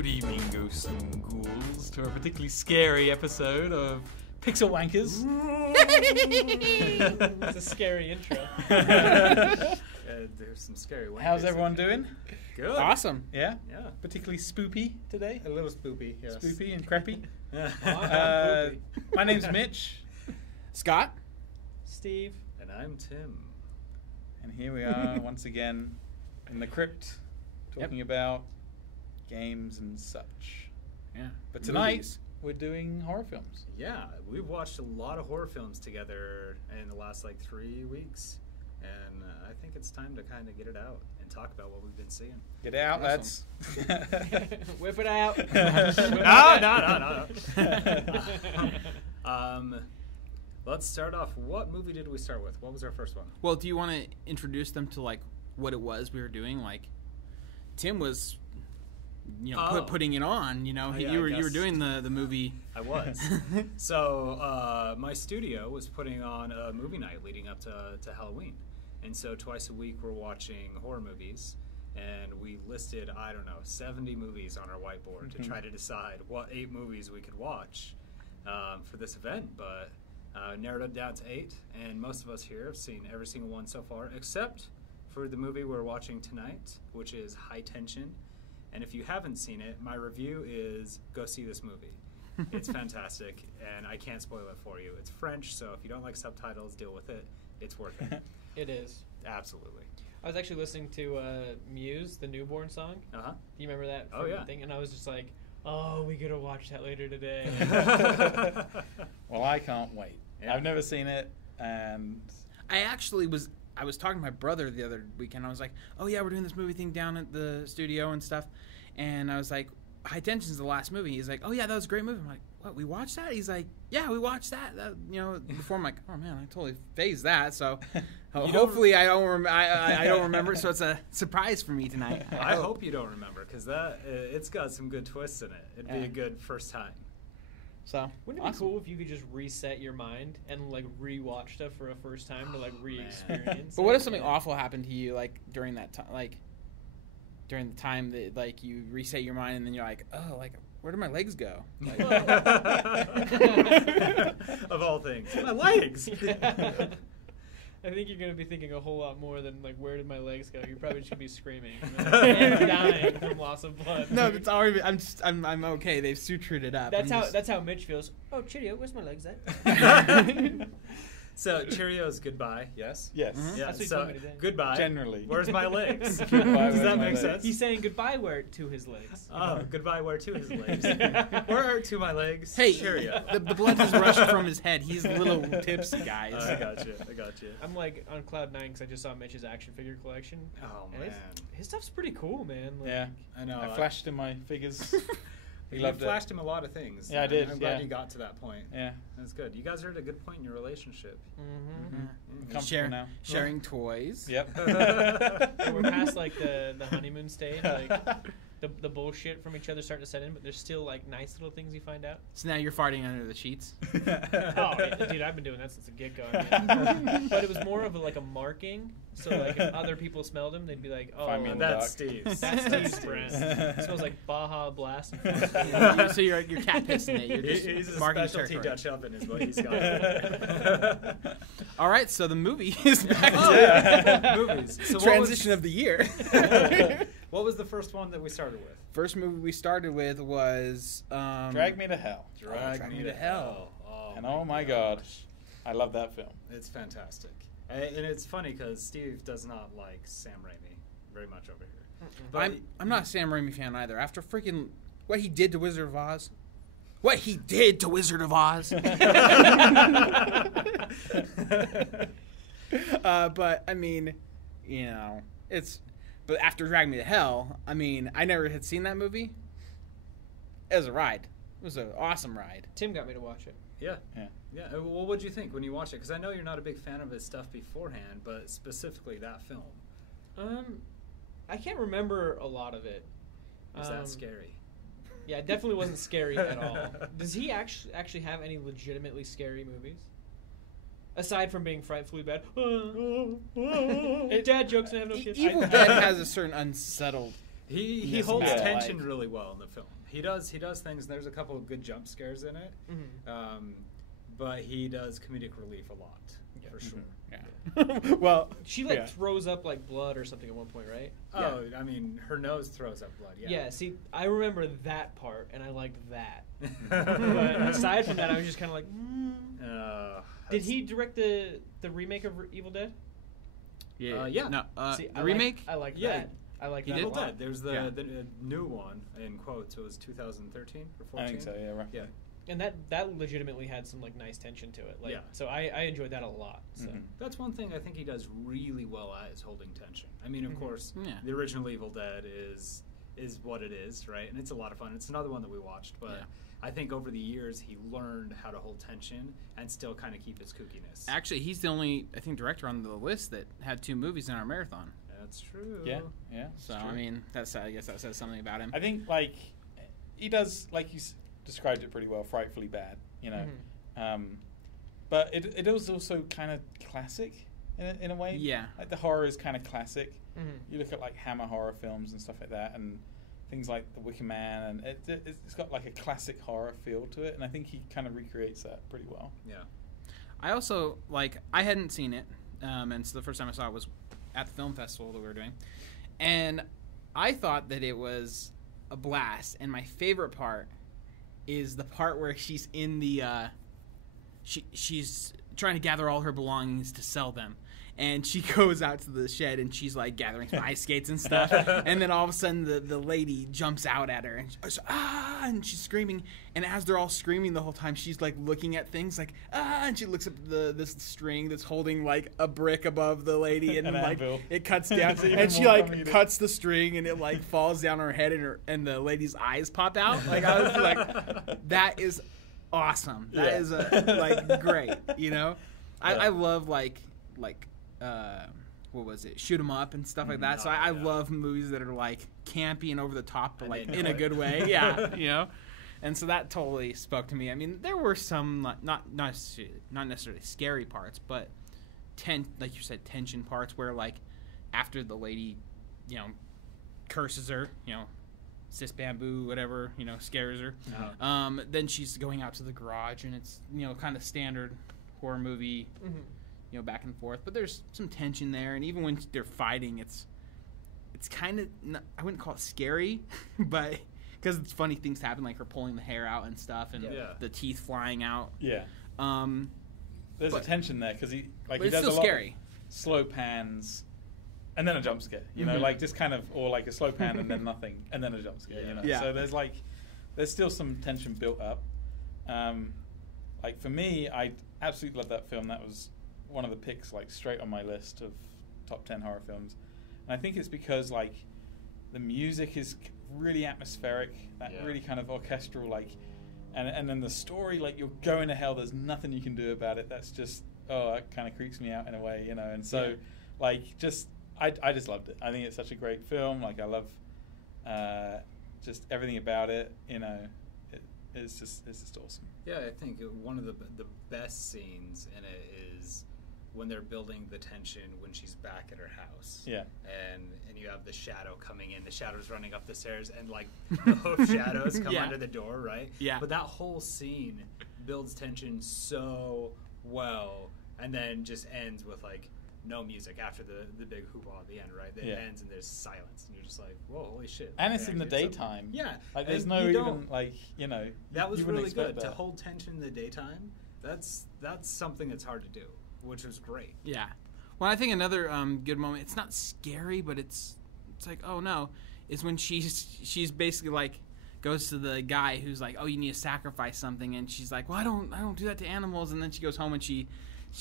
Good evening, ghosts and ghouls, to a particularly scary episode of PixelWankers. It's a scary intro. There's some scary wankers. How's everyone doing? Good. Awesome. Yeah? Yeah. Particularly spoopy today? A little spoopy, yes. Spoopy and crappy. Poopy. My name's Mitch. Scott. Steve. And I'm Tim. And here we are once again in the crypt talking about games and such. Yeah. But tonight Movies. we're doing horror films. Yeah, we've watched a lot of horror films together in the last 3 weeks. And I think it's time to kind of get it out and talk about what we've been seeing. Get out, lads. Whip it out. No. Let's start off. What movie did we start with? What was our first one? Well, do you want to introduce them to what it was we were doing? Tim was, putting it on. Yeah, you were doing the movie. I was. So my studio was putting on a movie night leading up to Halloween. And so twice a week we're watching horror movies. And we listed, 70 movies on our whiteboard to try to decide what 8 movies we could watch for this event. But narrowed it down to 8. And most of us here have seen every single one so far, except for the movie we're watching tonight, which is High Tension. And if you haven't seen it, my review is go see this movie. It's fantastic, and I can't spoil it for you. It's French, so if you don't like subtitles, deal with it. It's worth it. It is. Absolutely. I was actually listening to Muse, the Newborn song. Uh-huh. Do you remember that? Oh, yeah. Thing? And I was just like, oh, we gotta watch that later today. Well, I can't wait. Yeah. I've never seen it, and I was talking to my brother the other weekend. I was like, oh yeah, we're doing this movie thing down at the studio and stuff. And I was like, High Tension's the last movie. He's like, oh yeah, that was a great movie. I'm like, what, we watched that? He's like, yeah, we watched that. Before I'm like, oh man, I totally phased that. So hopefully I don't remember. So it's a surprise for me tonight. I hope you don't remember, because it's got some good twists in it. It'd be a good first time. So Wouldn't it be cool if you could just reset your mind and rewatch stuff for a first time to re-experience? But what if something awful happened to you during that time, during the time that you reset your mind and then you're like, oh, where do my legs go? Of all things, my legs. I think you're going to be thinking a whole lot more than where did my legs go? You're probably just going to be screaming and dying from loss of blood. No, it's already. I'm okay. They've sutured it up. That's how Mitch feels. Oh, Cheerio, where's my legs at? So Cheerios, goodbye. Yes. yes. Mm-hmm. Yeah. That's what he So told me today. goodbye. Generally. Where's my legs? Goodbye, Does where's that my make legs? sense? He's saying goodbye where to his legs. Oh, goodbye. Where to his legs? Where to my legs? Hey, Cheerio. the blood just rushed from his head. He's a little tipsy, guys. I got you. I'm on cloud 9 because I just saw Mitch's action figure collection. Oh And man. his stuff's pretty cool, man. Yeah. I know. I flashed in my figures. He You loved it. flashed him a lot of things. Yeah, I did, I'm glad yeah. you got to that point. Yeah. That's good. You guys are at a good point in your relationship. Mm-hmm. Comfortable now. Sharing toys. Yep. We're past the honeymoon stage, the bullshit from each other starting to set in, but there's still nice little things you find out. So now you're farting under the sheets. Oh, dude, I've been doing that since the get-go. But it was more of a marking, so if other people smelled them, they'd be like, "Oh, Find me in the That's dark. Steve's. that's Steve's brand. It smells like Baja Blast." So you're cat pissing it. You're just He's a marking specialty territory. Dutch oven is what he's got. All right, so the movie is back Oh, to yeah. Movies. So transition of the year. What was the first one that we started with? First movie we started with was Drag Me to Hell. Drag Me to Hell. And oh my God, I love that film. It's fantastic. And it's funny because Steve does not like Sam Raimi very much over here. But I'm not a Sam Raimi fan either. After freaking what he did to Wizard of Oz. What he did to Wizard of Oz. But I mean, but after Drag Me to Hell, I mean, I never had seen that movie. It was a ride. It was an awesome ride. Tim got me to watch it. Yeah. Yeah. Yeah. Well, what'd you think when you watched it? Because I know you're not a big fan of his stuff beforehand, but specifically that film. I can't remember a lot of it. Is that scary? Yeah, it definitely wasn't scary at all. Does he actually have any legitimately scary movies? Aside from being frightfully bad. Hey, dad jokes and I have no kids. Evil Dead has a certain unsettled He Yes, holds yeah, tension like- really well in the film. He does things. There's a couple of good jump scares in it, but he does comedic relief a lot for sure. Yeah. Well, She like throws up like blood or something at one point, right? Oh, I mean, her nose throws up blood. Yeah. Yeah. See, I remember that part, and I liked that. But aside from that, I was just kind of like, Did he direct the remake of Evil Dead? yeah. Yeah. No, See, the remake. I like Yeah. that. I like He that did a Evil lot. Dead. There's the, Yeah. the new one in quotes. It was 2013 or 14. I think so. Yeah. Right. Yeah. And that legitimately had some like nice tension to it. Like, Yeah. So I enjoyed that a lot. So. Mhm. That's one thing I think he does really well at is holding tension. I mean, of course, Yeah. the original Evil Dead is what it is, right? And it's a lot of fun. It's another one that we watched, but Yeah. I think over the years he learned how to hold tension and still kind of keep his kookiness. Actually, he's the only director on the list that had 2 movies in our marathon. That's true. Yeah. Yeah. So it's true. I mean, I guess that says something about him. I think like he does, like you described it pretty well, frightfully bad, you know. But it is also kind of classic in a way. Yeah. Like the horror is kind of classic. Mhm. You look at like Hammer horror films and stuff like that, and things like The Wicker Man, and it's got like a classic horror feel to it, and I think he kind of recreates that pretty well. Yeah. I also I hadn't seen it, and so the first time I saw it was at the film festival that we were doing, and I thought that it was a blast. And my favorite part is the part where she's in the she's trying to gather all her belongings to sell them. And she goes out to the shed and she's like gathering some ice skates and stuff. And then all of a sudden the lady jumps out at her and and she's screaming. And as they're all screaming the whole time, she's like looking at things like and she looks up this string that's holding like a brick above the lady and An like anvil. it cuts down It's even and she more like comedic. cuts the string and it like falls down her head and the lady's eyes pop out. Like I was like, that is awesome. That is like great, you know? I love like what was it? Shoot 'em up and stuff like that. So I love movies that are like campy and over the top, but And like they in know a it. good way. Yeah, you know. And so that totally spoke to me. I mean, there were some not necessarily scary parts, but like you said, tension parts where like after the lady, you know, curses her, you know, sis bamboo, whatever, you know, scares her. Then she's going out to the garage, and it's, you know, kind of standard horror movie. You know, back and forth, but there's some tension there, and even when they're fighting, it's kind of, I wouldn't call it scary, but because it's funny things happen, like her pulling the hair out and stuff, and the teeth flying out. Yeah. There's a tension there because he but he it's does still a lot scary. of slow pans, and then a jump scare. You know, like just kind of, or like a slow pan and then nothing, and then a jump scare. You know, Yeah. so there's still some tension built up. Like for me, I absolutely love that film. That was one of the picks, like straight on my list of top 10 horror films, and I think it's because like the music is really atmospheric, that really kind of orchestral, like, and then the story, like you're going to hell. There's nothing you can do about it. That's just that kind of creeps me out in a way, you know. And so, like, I just loved it. I think it's such a great film. Like I love just everything about it. You know, it's just awesome. Yeah, I think one of the best scenes in it is when they're building the tension when she's back at her house. Yeah. And you have the shadow coming in, the shadows running up the stairs, and like the hoof shadows come under the door, right? Yeah. But that whole scene builds tension so well, and then just ends with like no music after the big hoopla at the end, right? It ends and there's silence, and you're just like, whoa, holy shit. And it's in the Actually, daytime. Yeah. Like there's And no you even don't- like, you know. That was you wouldn't really good expect to that. hold tension in the daytime. That's something that's hard to do, which was great. Yeah. Well, I think another good moment. It's not scary, but it's like, oh no, is when she's basically like goes to the guy who's like, oh, you need to sacrifice something, and she's like, well, I don't do that to animals, and then she goes home and she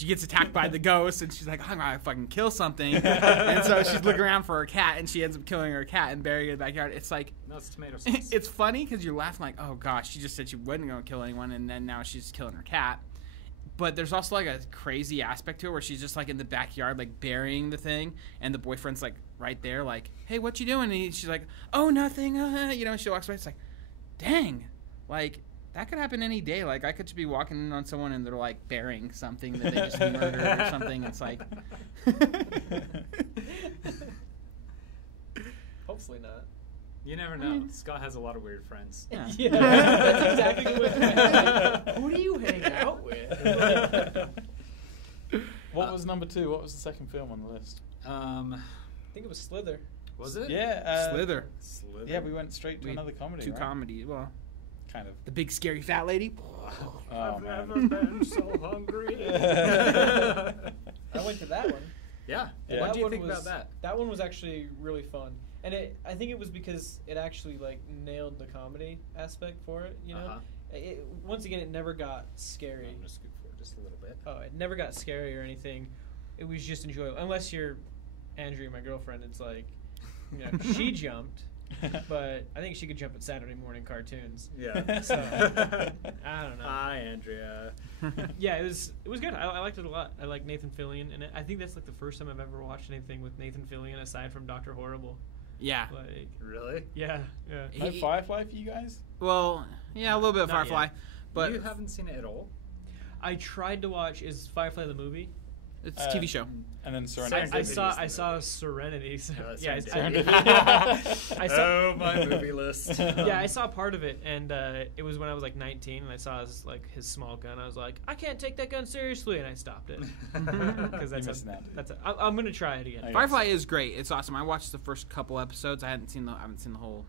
gets attacked by the ghost, and she's like, I'm gonna fucking kill something, and so she's looking around for her cat, and she ends up killing her cat and burying it in the backyard. It's like, No, it's tomato sauce. it's funny because you're laughing like, oh gosh, she just said she wasn't gonna kill anyone, and then now she's killing her cat. But there's also like a crazy aspect to it where she's just like in the backyard, like burying the thing, and the boyfriend's like right there, like, hey, what you doing? And she's like, oh, nothing. You know, and she walks away. It's like, dang, like that could happen any day. Like I could just be walking in on someone and they're like burying something that they just murdered or something. It's like, Hopefully not. You never know. Scott has a lot of weird friends. Yeah. Yeah, that's exactly what. Who do you hang out with? What was number 2? What was the second film on the list? I think it was Slither. Was it? Yeah, Slither. Yeah, we went straight to another comedy. Two right? comedy. Well, Kind of. the big scary fat lady. Oh, I've man. never been so hungry. I went to that one. Yeah. Yeah. What do you one think was, about that? That one was actually really fun, and I think it was because it actually like nailed the comedy aspect for it. You know, Uh-huh. Once again, it never got scary. I'm gonna scoot forward just a little bit. Oh, it never got scary or anything. It was just enjoyable. Unless you're Andrea, my girlfriend, it's like, you know, she jumped, but I think she could jump at Saturday morning cartoons. Yeah. So, I don't know. Hi, Andrea. Yeah, it was good. I liked it a lot. I like Nathan Fillion, and I think that's like the first time I've ever watched anything with Nathan Fillion aside from Dr. Horrible. Yeah. Really? Yeah. No Firefly for you guys? Well, yeah, a little bit of Not Firefly, yet. but You haven't seen it at all? I tried to watch. Is Firefly the movie? it's a TV show. And then Serenity. I Serendipity saw is the Serenity. So, Yeah, yeah, Serendipity. I saw. Oh, my movie list. Yeah, I saw part of it, and it was when I was like 19, and I saw his small gun. I was like, I can't take that gun seriously, and I stopped it because You're missing out, dude. I'm gonna try it again. Okay. Firefly is great. It's awesome. I watched the first couple episodes. I haven't seen the whole,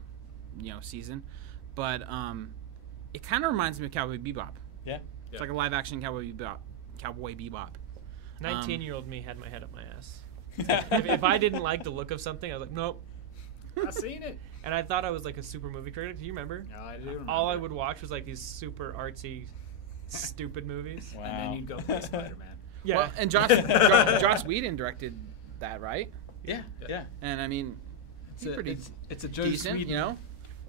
season, but it kind of reminds me of Cowboy Bebop. Yeah. It's like a live action Cowboy Bebop. Cowboy Bebop. 19-year-old me had my head up my ass. if I didn't like the look of something, I was like, nope. I've seen it. And I thought I was like a super movie critic. Do you remember? No, I do remember. All I would watch was like these super artsy, stupid movies. Wow. And then you'd go play Spider-Man. Yeah. Well, and Joss Whedon directed that, right? Yeah, yeah. And I mean, he's pretty it's a Joe decent, Sweden.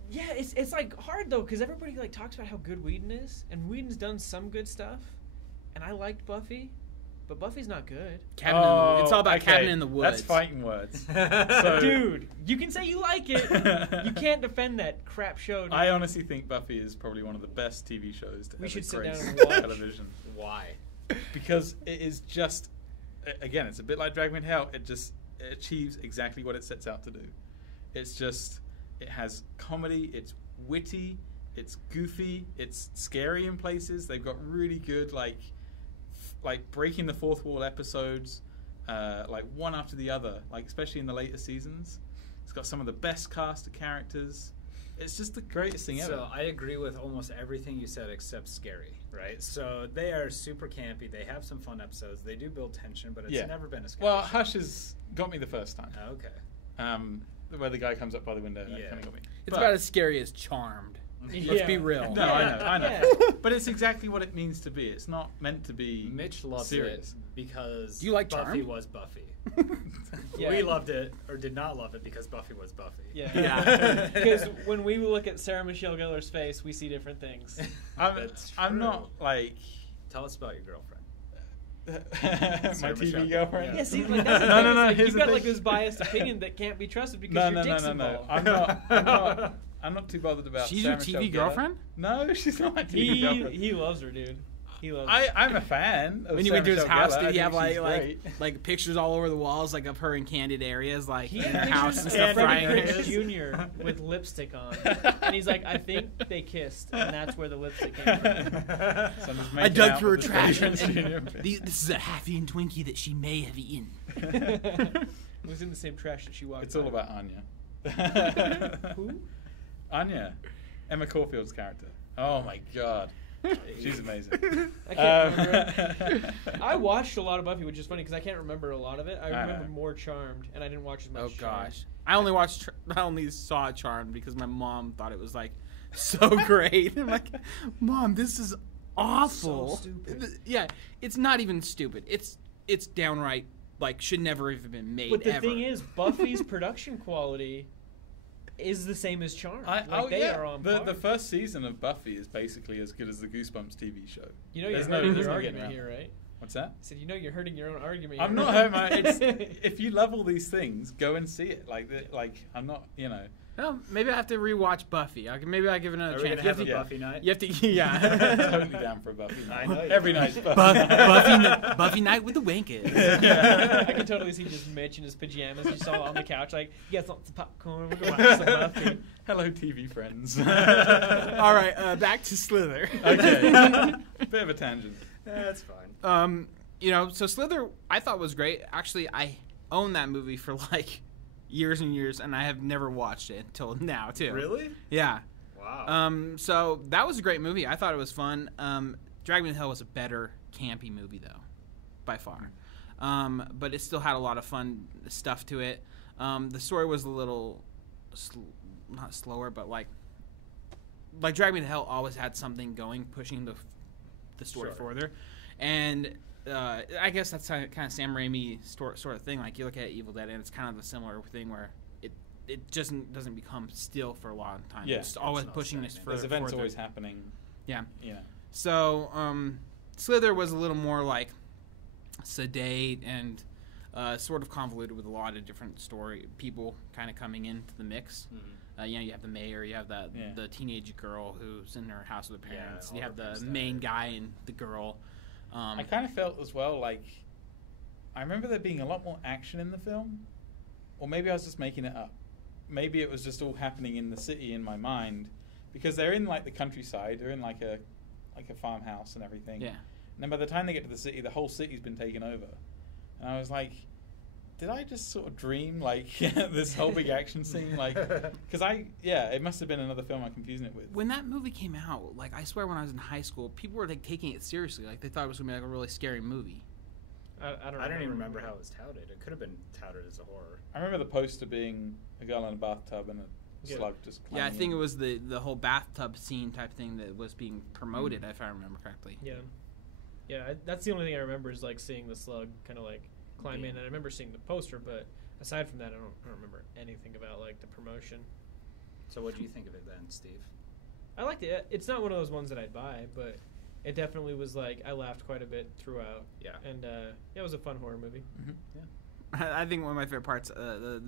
Yeah, it's like hard though because everybody like talks about how good Whedon is, and Whedon's done some good stuff, and I liked Buffy, but Buffy's not good. It's all about okay. Cabin in the Woods. That's fighting words. So, Dude, you can say you like it. You can't defend that crap show. Dude. I honestly think Buffy is probably one of the best TV shows to We ever should sit down grace and watch. television. Why? Because it is just, again, it's a bit like Drag Me to Hell. It achieves exactly what it sets out to do. It's just, it has comedy, it's witty, it's goofy, it's scary in places. They've got really good, like breaking the fourth wall episodes, like one after the other, like especially in the later seasons. It's got some of the best cast of characters. It's just the greatest thing ever. So I agree with almost everything you said except scary, right? So they are super campy. They have some fun episodes. They do build tension, but it's never been a scary Well, show. Hush has got me the first time. Okay. Where the guy comes up by the window, that Yeah. kind of got me. It's about as scary as Charmed. Let's be real. No, I know. Yeah. But it's exactly what it means to be. It's not meant to be Mitch loves serious. it because Do you like Buffy Charmed? was Buffy. Yeah. We loved it, or did not love it, because Buffy was Buffy. Yeah. Because when we look at Sarah Michelle Gellar's face, we see different things. That's I'm true. not like Tell us about your girlfriend. my Sarah TV Michelle. girlfriend. Yeah, see, like, that's the No, thing, no, is, no, like, here's you've the got thing. like this biased opinion that can't be trusted because No, your no, no, dick's no, no. involved. I'm not too bothered about. She's Sarah your TV Michelle Gellar. girlfriend? No, she's not my TV girlfriend. He loves her, dude. He loves her. I'm a fan. Of When you Sarah went to his Michelle house, Gellar. did I he have think she's like great. pictures all over the walls, like of her in candid areas, like He in had her house and pictures stuff, of Freddie frying Prinze his? Jr. with lipstick on, and he's like, I think they kissed, and that's where the lipstick came from. So I'm just I making dug out through her with the trash Freddie and Prinze Jr. this is a half-eaten Twinkie that she may have eaten. It was in the same trash that she walked. It's all by. about Anya. Who? Anya, Emma Caulfield's character. Oh my god, she's amazing. I can't remember. I watched a lot of Buffy, which is funny because I can't remember a lot of it. I remember know. more Charmed, and I didn't watch as much. Oh Charmed. gosh, I only saw Charmed because my mom thought it was like so great. I'm like, Mom, this is awful. So stupid. Yeah, it's not even stupid. It's downright like should never have been made. But the ever. thing is, Buffy's production quality is the same as Charmed. They are on par. The first season of Buffy is basically as good as the Goosebumps TV show. You know you're There's hurting there's your getting argument around. here, right? What's that? I said, you know you're hurting your own argument. I'm here. not hurting my. If you love all these things, go and see it. I'm not. Well, maybe I have to rewatch Buffy. Maybe I'll give it another Are we chance. gonna have a Buffy night? You have to, yeah. Totally down for a Buffy night. I know you Every are. night's Buffy. Buffy night with the Wankers. I can totally see just Mitch in his pajamas. You saw on the couch, like, you guys want some popcorn? We're going to watch some Buffy. Hello, TV friends. All right, back to Slither. Okay. Bit of a tangent. That's fine. So Slither I thought was great. Actually, I own that movie for like years and years, and I have never watched it until now too. Really? Yeah. Wow. So that was a great movie. I thought it was fun. Drag Me to Hell was a better campy movie though, by far. But it still had a lot of fun stuff to it. The story was a little not slower, but like Drag Me to Hell always had something going, pushing the story further. And I guess that's kind of Sam Raimi sort of thing. Like you look at Evil Dead, and it's kind of a similar thing where it just doesn't become still for a long time. Yeah, it's always pushing this further. There's events further. always happening. Yeah. You know. So Slither was a little more like sedate and sort of convoluted with a lot of different people kind of coming into the mix. Mm-hmm. You have the mayor, you have the teenage girl who's in her house with her parents, Yeah, you have the all her main parents guy and the girl. I kind of felt as well like I remember there being a lot more action in the film, or maybe I was just making it up. Maybe it was just all happening in the city in my mind, because they're in like the countryside, they're in like a farmhouse and everything. Yeah. And then by the time they get to the city, the whole city's been taken over, and I was like, did I just sort of dream like this whole big action scene? Like, because it must have been another film I'm confusing it with. When that movie came out, like I swear when I was in high school, people were like taking it seriously. Like they thought it was gonna be like a really scary movie. I don't even remember how it was touted. It could have been touted as a horror. I remember the poster being a girl in a bathtub and a slug just climbing Yeah, I think in. it was the whole bathtub scene type thing that was being promoted, if I remember correctly. Yeah. That's the only thing I remember is like seeing the slug kind of like climb in, and I remember seeing the poster, but aside from that, I don't remember anything about like the promotion. So what do you think of it then, Steve? I liked it. It's not one of those ones that I'd buy, but it definitely was like I laughed quite a bit throughout. Yeah. And it was a fun horror movie. Mm-hmm. Yeah. I think one of my favorite parts, the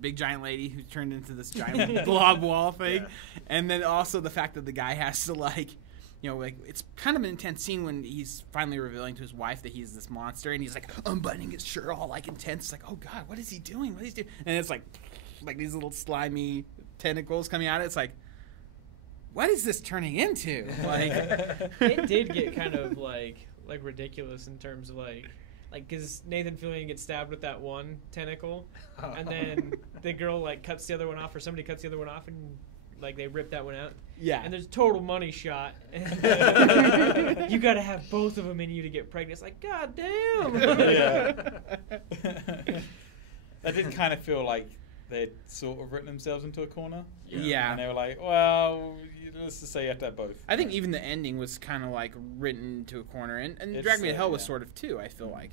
big giant lady who turned into this giant blob wall thing, and then also the fact that the guy has to like, it's kind of an intense scene when he's finally revealing to his wife that he's this monster, and he's like unbuttoning his shirt, all like intense. It's like, oh god, what is he doing? What is he doing? And it's like these little slimy tentacles coming out. It's like, what is this turning into? Like, it did get kind of like ridiculous in terms of like because Nathan Fillion gets stabbed with that one tentacle, and then the girl like cuts the other one off, or somebody cuts the other one off, and like they rip that one out. yeah. And there's total money shot. You got to have both of them in you to get pregnant. It's like, god damn. Yeah. That did kind of feel like they'd sort of written themselves into a corner. Yeah. And they were like, well, let's just say you have to have both. I think even the ending was kind of like written to a corner, and It's, Drag Me to Hell was yeah. sort of too. I feel like,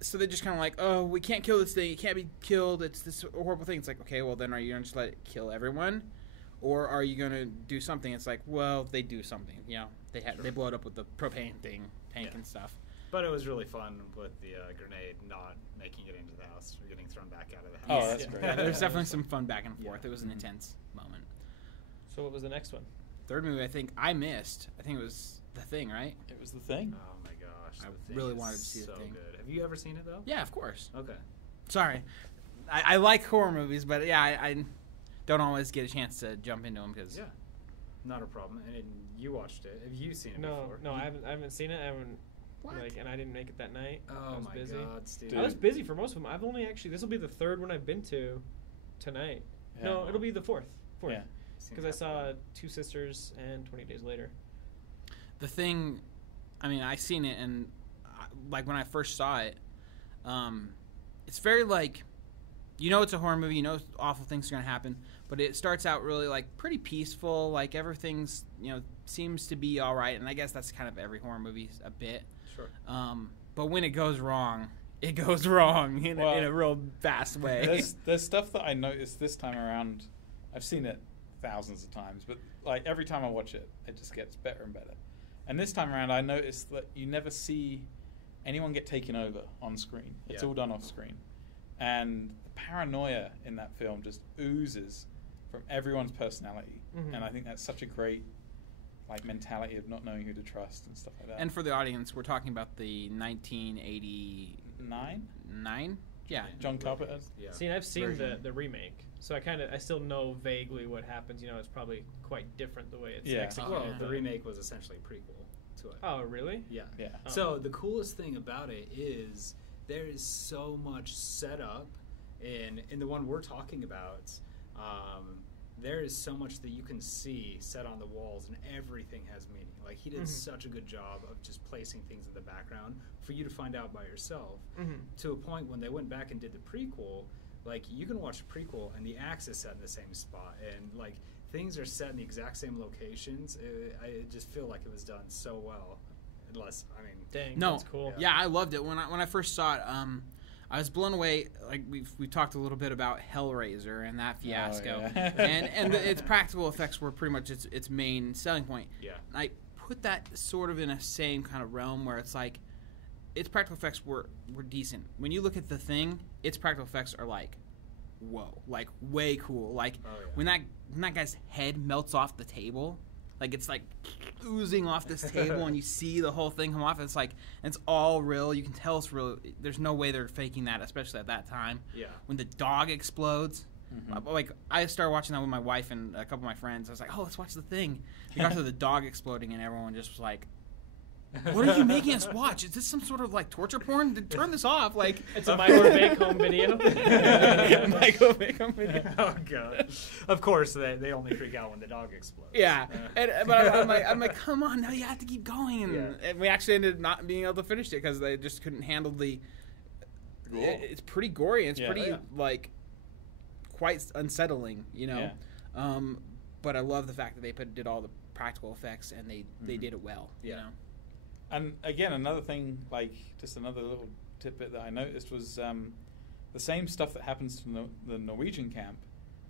so they're just kind of like, oh, we can't kill this thing. It can't be killed. It's this horrible thing. It's like, okay, well then are you gonna just let it kill everyone, or are you gonna do something? It's like, well, they do something. They blow it up with the propane tank and stuff. But it was really fun with the grenade not making it into the house, or getting thrown back out of the Oh, house. that's great. Yeah, there's definitely some fun back and forth. Yeah. It was an intense moment. So what was the next one? Third movie, I think I missed. I think it was The Thing, right? It was the thing. Oh my gosh. I The Thing really is wanted to see The so Thing. good. Have you ever seen it though? Yeah, of course. Okay. Sorry, I like horror movies, but yeah, I don't always get a chance to jump into them because Yeah. Not a problem. And you watched it. Have you seen it before? No, I haven't seen it. I haven't. What? And I didn't make it that night. I Oh was my busy. god, Steve. I was busy for most of them. I've only actually. This will be the third one I've been to tonight. Yeah. No, it'll be the fourth. Yeah. Because I saw Two Sisters and 20 Days Later. The Thing, I mean, I seen it, and like when I first saw it, it's very like, it's a horror movie, awful things are gonna happen, but it starts out really like pretty peaceful, like everything's seems to be all right, and I guess that's kind of every horror movie a bit. Sure. But when it goes wrong, it goes wrong in a real fast way. There's stuff that I noticed this time around. I've seen it thousands of times, but like every time I watch it, it just gets better and better. And this time around, I noticed that you never see anyone get taken over on screen. It's Yeah. all done off screen. and the paranoia in that film just oozes from everyone's personality, and I think that's such a great like mentality of not knowing who to trust and stuff like that. And for the audience, we're talking about the 1989. Yeah, John Carpenter's. Yeah. See, and I've seen Version. the remake, so I still know vaguely what happens. You know, it's probably quite different the way it's Yeah. executed. Well, the but- remake was essentially a prequel to it. Oh, really? Yeah. Yeah. Oh. So the coolest thing about it is there is so much setup in the one we're talking about. There is so much that you can see set on the walls, and everything has meaning. Like, he did such a good job of just placing things in the background for you to find out by yourself. To a point when they went back and did the prequel, like, you can watch the prequel and the axe is set in the same spot, and like things are set in the exact same locations. I just feel like it was done so well. Unless, I mean, Dang, No, that's cool. Yeah, I loved it when I first saw it. I was blown away. Like we talked a little bit about Hellraiser and that fiasco, Oh, yeah. and its practical effects were pretty much its main selling point. yeah. I put that sort of in a same kind of realm where it's like its practical effects were decent. When you look at The Thing, its practical effects are like, whoa, like way cool. Like Oh, yeah. when that guy's head melts off the table, like it's like oozing off this table, and you see the whole thing come off. It's like it's all real. You can tell it's real. There's no way they're faking that, especially at that time. Yeah. When the dog explodes. Like I started watching that with my wife and a couple of my friends. I was like, "Oh, let's watch The Thing." We got to the dog exploding, and everyone just was like, "What are you making us watch? Is this some sort of like torture porn? Turn this off!" Like It's a Michael Bake home video. Michael Bacon video. Oh god! Of course, they only freak out when the dog explodes. Yeah, but I'm like, come on, no, you have to keep going, and we actually ended up not being able to finish it because they just couldn't handle the. It's pretty gory. And it's Yeah. pretty like quite unsettling, you know. Yeah. But I love the fact that they did all the practical effects and they did it well. You Yeah. know. And again, another thing, like just another little tidbit that I noticed was the same stuff that happens to the Norwegian camp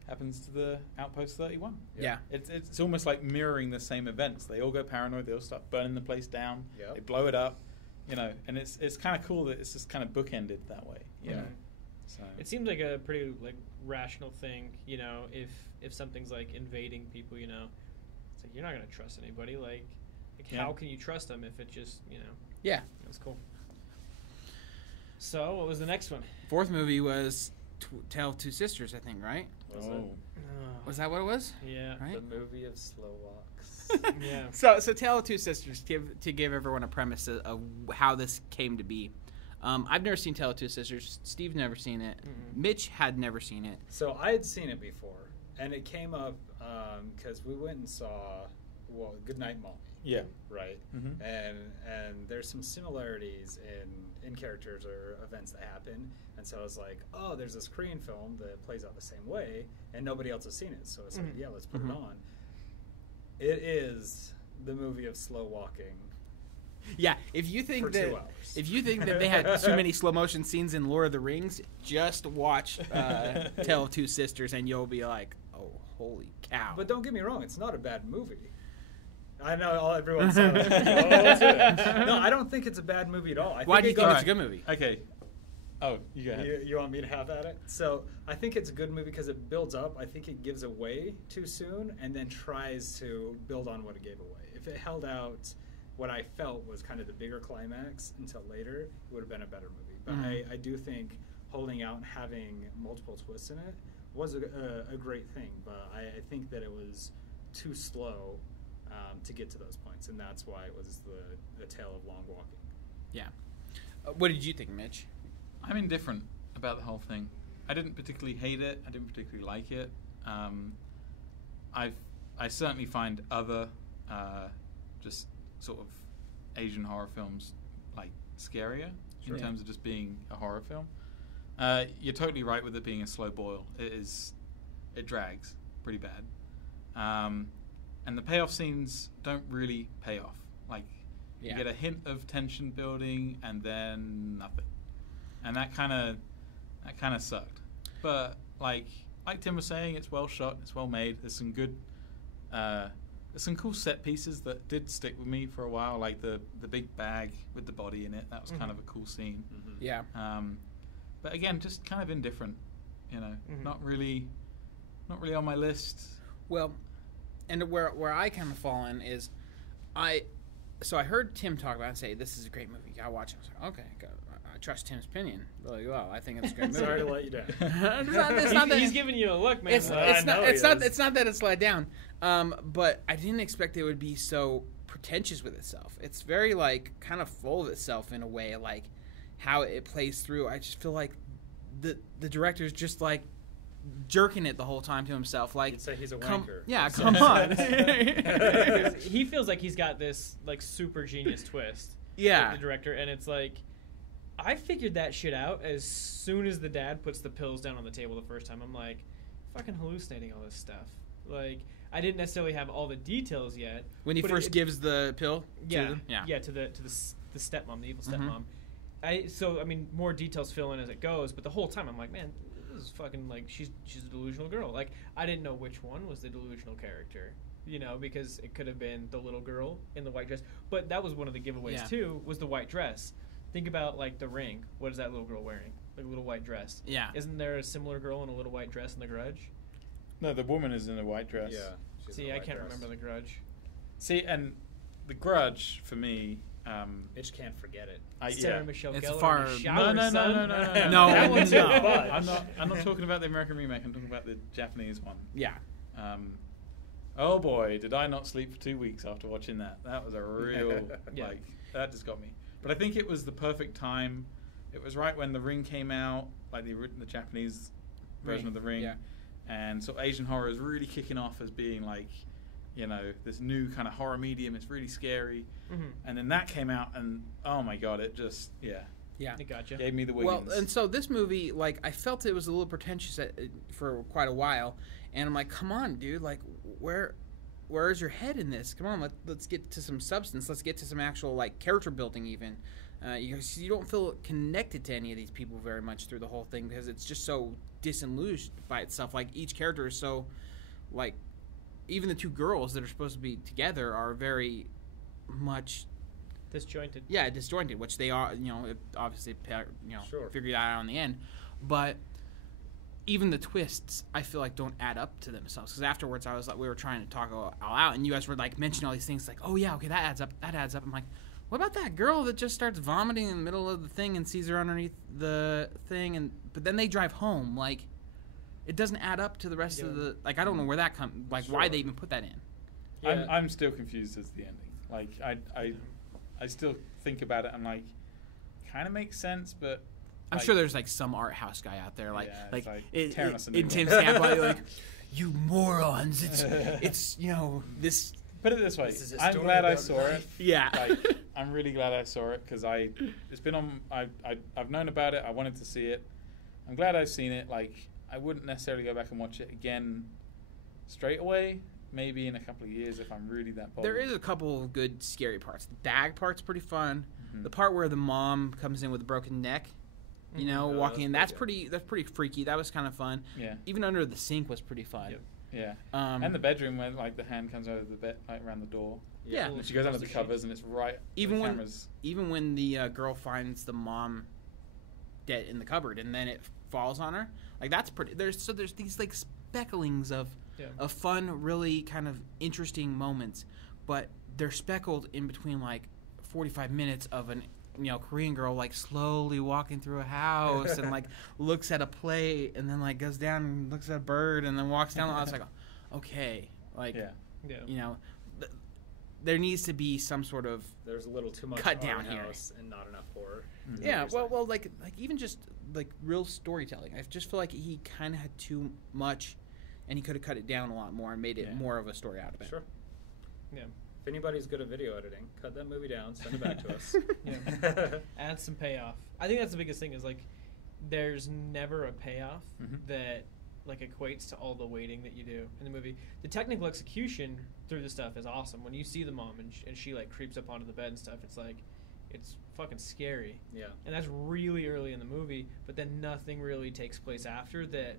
happens to the Outpost 31. Yeah. It's almost like mirroring the same events. They all go paranoid. They all start burning the place down. Yep. They blow it up, you know. And it's kind of cool that it's just kind of bookended that way, you know. So It seems like a pretty like rational thing, you know. If something's like invading people, you know, it's like you're not gonna trust anybody. Like Yeah. how can you trust them if it just, you know? Yeah. That's cool. So what was the next one? Fourth movie was Tale of Two Sisters, I think, right? Was it? Was that what it was? Yeah. Right. The movie of slow walks. Yeah. So Tale of Two Sisters, to give everyone a premise of how this came to be. I've never seen Tale of Two Sisters. Steve's never seen it. Mitch had never seen it. So I had seen it before, and it came up because we went and saw Goodnight Mommy. yeah. Right, Mhm. and there's some similarities in characters or events that happen, and so I was like, oh, there's this Korean film that plays out the same way, and nobody else has seen it, so it's like, yeah, let's put it on. It is the movie of slow walking. Yeah, if you think For that 2 hours. if you think that they had too many slow motion scenes in Lord of the Rings, just watch Tale of Two Sisters, and you'll be like, oh, holy cow! But don't get me wrong, it's not a bad movie. I know everyone's like, oh, it's good. No, I don't think it's a bad movie at all. Why do you it think goes- it's a good movie? Okay. Oh, you go ahead. You want me to have at it? So I think it's a good movie because it builds up. I think it gives away too soon and then tries to build on what it gave away. If it held out what I felt was kind of the bigger climax until later, it would have been a better movie. But I do think holding out and having multiple twists in it was a great thing. But I think that it was too slow to get to those points, and that's why it was the tale of long walking. Yeah. What did you think, Mitch? I'm indifferent about the whole thing. I didn't particularly hate it. I didn't particularly like it. I certainly find other just sort of Asian horror films like scarier in terms of just being a horror film. You're totally right with it being a slow boil. It drags pretty bad. And the payoff scenes don't really pay off. Like, you get a hint of tension building and then nothing. And that kind of sucked. But like Tim was saying, it's well shot, it's well made. There's some good, there's some cool set pieces that did stick with me for a while, like the big bag with the body in it. That was kind of a cool scene. Yeah. but again, just kind of indifferent. You know, Mhm. not really on my list. Well, and where I kind of fall in is, I heard Tim talk about it and say this is a great movie. You gotta watch it. I was like, okay, I trust Tim's opinion really well. I think it's a great movie. Sorry to let you down. It's not that He's giving you a look, man. it's I know he is. not that it's let down. But I didn't expect it would be so pretentious with itself. It's very like kind of full of itself in a way, like how it plays through. I just feel like the director's just like jerking it the whole time to himself. Like, You'd say he's a come, wanker. yeah, come on. He feels like he's got this like super genius twist. Yeah. Like, the director, and it's like, I figured that shit out as soon as the dad puts the pills down on the table the first time. I'm like, fucking hallucinating all this stuff. Like, I didn't necessarily have all the details yet. When he but first gives the pill to them? to the stepmom, the evil Mhm. stepmom. I mean, more details fill in as it goes, but the whole time I'm like, man, this is fucking like she's a delusional girl. Like, I didn't know which one was the delusional character, you know, because it could have been the little girl in the white dress. But that was one of the giveaways too, was the white dress. Think about like The Ring. What is that little girl wearing? Like a little white dress. Yeah. Isn't there a similar girl in a little white dress in The Grudge? No, the woman is in a white dress. Yeah. she's in See, a I white can't dress. remember The Grudge. See, and The Grudge for me. Mitch can't forget it. Sarah Michelle It's Gellar far- in the shower, No. son. No, That one's no. fun. I'm not talking about the American remake. I'm talking about the Japanese one. Yeah. Oh boy, did I not sleep for 2 weeks after watching that? That was a real Yeah. like that just got me. But I think it was the perfect time. It was right when The Ring came out, like the Japanese version of The Ring, yeah. and so Asian horror is really kicking off as being like, you know, this new kind of horror medium. It's really scary, and then that came out, and oh my god, it just Yeah. I gotcha. gave me the wiggins. Well, and so this movie, like, I felt it was a little pretentious for quite a while, and I'm like, come on, dude, like, where's your head in this? Come on, let's get to some substance. Let's get to some actual, like, character building even. You don't feel connected to any of these people very much through the whole thing because it's just so disillusioned by itself. Like, each character is so, like, even the two girls that are supposed to be together are very much Disjointed. disjointed, which they are, you know, obviously, you know, Sure. figured out in the end. But even the twists, I feel like don't add up to themselves. Because afterwards, I was like, we were trying to talk all out, and you guys were like mentioning all these things, like, oh yeah, okay, that adds up. I'm like, what about that girl that just starts vomiting in the middle of the thing and sees her underneath the thing, but then they drive home, like, it doesn't add up to the rest of the, like, I don't know where that comes, like, why they even put that in. Yeah. I'm still confused as the ending. Like I still think about it and like, kind of makes sense, but I'm like, sure there's like some art house guy out there, like, Yeah, it's like tearing us a new in one. Tim's camp, like, you morons! It's you know this. Put it this way, This is a I'm story glad I about saw life. it. Yeah. Like, I'm really glad I saw it because it's been on. I've known about it. I wanted to see it. I'm glad I've seen it. Like, I wouldn't necessarily go back and watch it again straight away. Maybe in a couple of years if I'm really that bothered. There is a couple of good scary parts. The bag part's pretty fun. Mhm. The part where the mom comes in with a broken neck, you know, Oh, walking in, that's that's pretty pretty freaky. That was kind of fun. Yeah. Even under the sink was pretty fun. Yep. Yeah. And the bedroom where like the hand comes over the bed, like around the door. Yeah. And she goes under the covers and it's right. Even the when- cameras. even when the girl finds the mom dead in the cupboard and then it falls on her, like that's pretty. There's these like specklings of fun, really kind of interesting moments, but they're speckled in between like 45 minutes of an Korean girl like slowly walking through a house and like looks at a plate and then like goes down and looks at a bird and then walks down. I was like, okay, like there needs to be some sort of There's a little too much cut down art here. house and not enough horror. Mhm. yeah. Is what Well, like even just like real storytelling. I just feel like he kind of had too much, and he could have cut it down a lot more and made it more of a story out of it. Sure. Yeah. If anybody's good at video editing, cut that movie down, send it back to us. Yeah. Add some payoff. I think that's the biggest thing is like there's never a payoff that like equates to all the waiting that you do in the movie. The technical execution through the stuff is awesome. When you see the mom and she like creeps up onto the bed and stuff, it's fucking scary. Yeah. And that's really early in the movie, but then nothing really takes place after that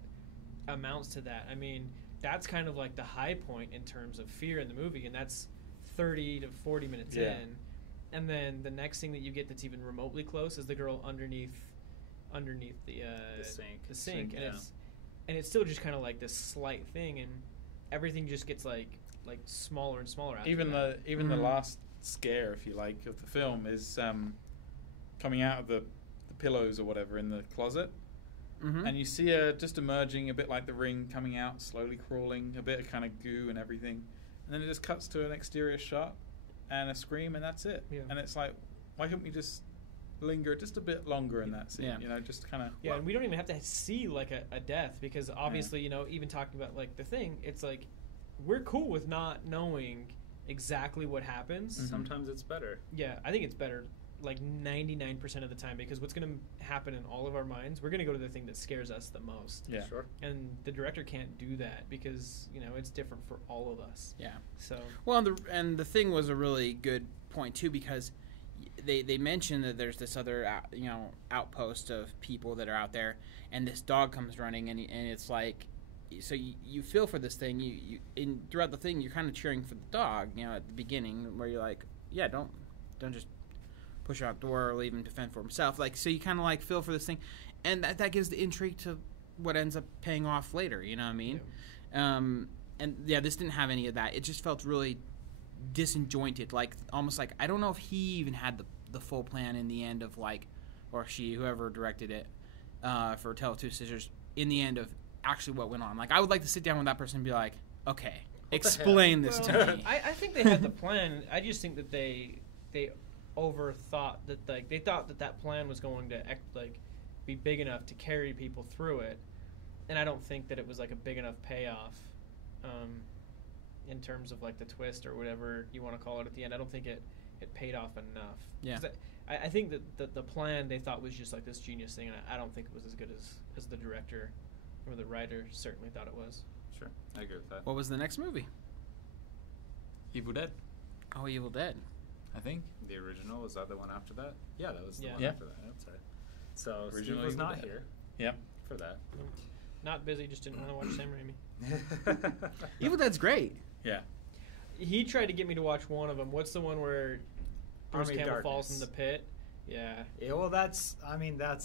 amounts to that. I mean, that's kind of like the high point in terms of fear in the movie, and that's 30 to 40 minutes in. And then the next thing that you get that's even remotely close is the girl underneath underneath the sink. and Yeah. it's still just kind of like this slight thing, and everything just gets like smaller and smaller. After Even that. the last scare, if you like, of the film is coming out of the pillows or whatever in the closet, and you see her just emerging a bit like the Ring, coming out slowly, crawling, a bit of kind of goo and everything, and then it just cuts to an exterior shot and a scream, and that's it. Yeah. And it's like, why couldn't we just linger just a bit longer in that scene? Yeah. You know, just kind of. Yeah, and we don't even have to see like a death, because obviously, you know, even talking about like the Thing, it's like we're cool with not knowing exactly what happens. Sometimes it's better. Yeah, I think it's better like 99% of the time, because what's going to happen in all of our minds, we're going to go to the thing that scares us the most. Yeah. Sure. And the director can't do that, because, you know, it's different for all of us. Yeah. So Well, and the Thing was a really good point too, because they mentioned that there's this other outpost of people that are out there, and this dog comes running, and it's like, so you feel for this thing. You throughout the Thing, you're kind of cheering for the dog. You know, at the beginning, where you're like, yeah, don't just push out the door or leave him to fend for himself. Like, so you kind of like feel for this thing, and that gives the intrigue to what ends up paying off later. You know what I mean? Yeah. And yeah, this didn't have any of that. It just felt really disjointed, like almost like I don't know if he even had the full plan in the end of like, or she, whoever directed it for Tale of Two Sisters, in the end of actually what went on. Like, I would like to sit down with that person and be like, okay, explain this to me. I think they had the plan. I just think that they overthought that, like, they thought that plan was going to be big enough to carry people through it, and I don't think that it was like a big enough payoff in terms of like the twist or whatever you want to call it at the end. I don't think it paid off enough. Yeah. I think that the plan they thought was just like this genius thing, and I don't think it was as good as the director or the writer certainly thought it was. Sure, I agree with that. What was the next movie? Evil Dead, Oh, Evil Dead. I think. The original, was that the one after that? Yeah, that was the one Yeah. after that. That's right. So Original Steve was Evil not Dead. here Yep. for that. Not busy, just didn't want to watch Sam Raimi. Evil Dead's great. Yeah. He tried to get me to watch one of them. What's the one where Bruce Army of Campbell falls in Darkness. the pit? Yeah. Yeah, well, that's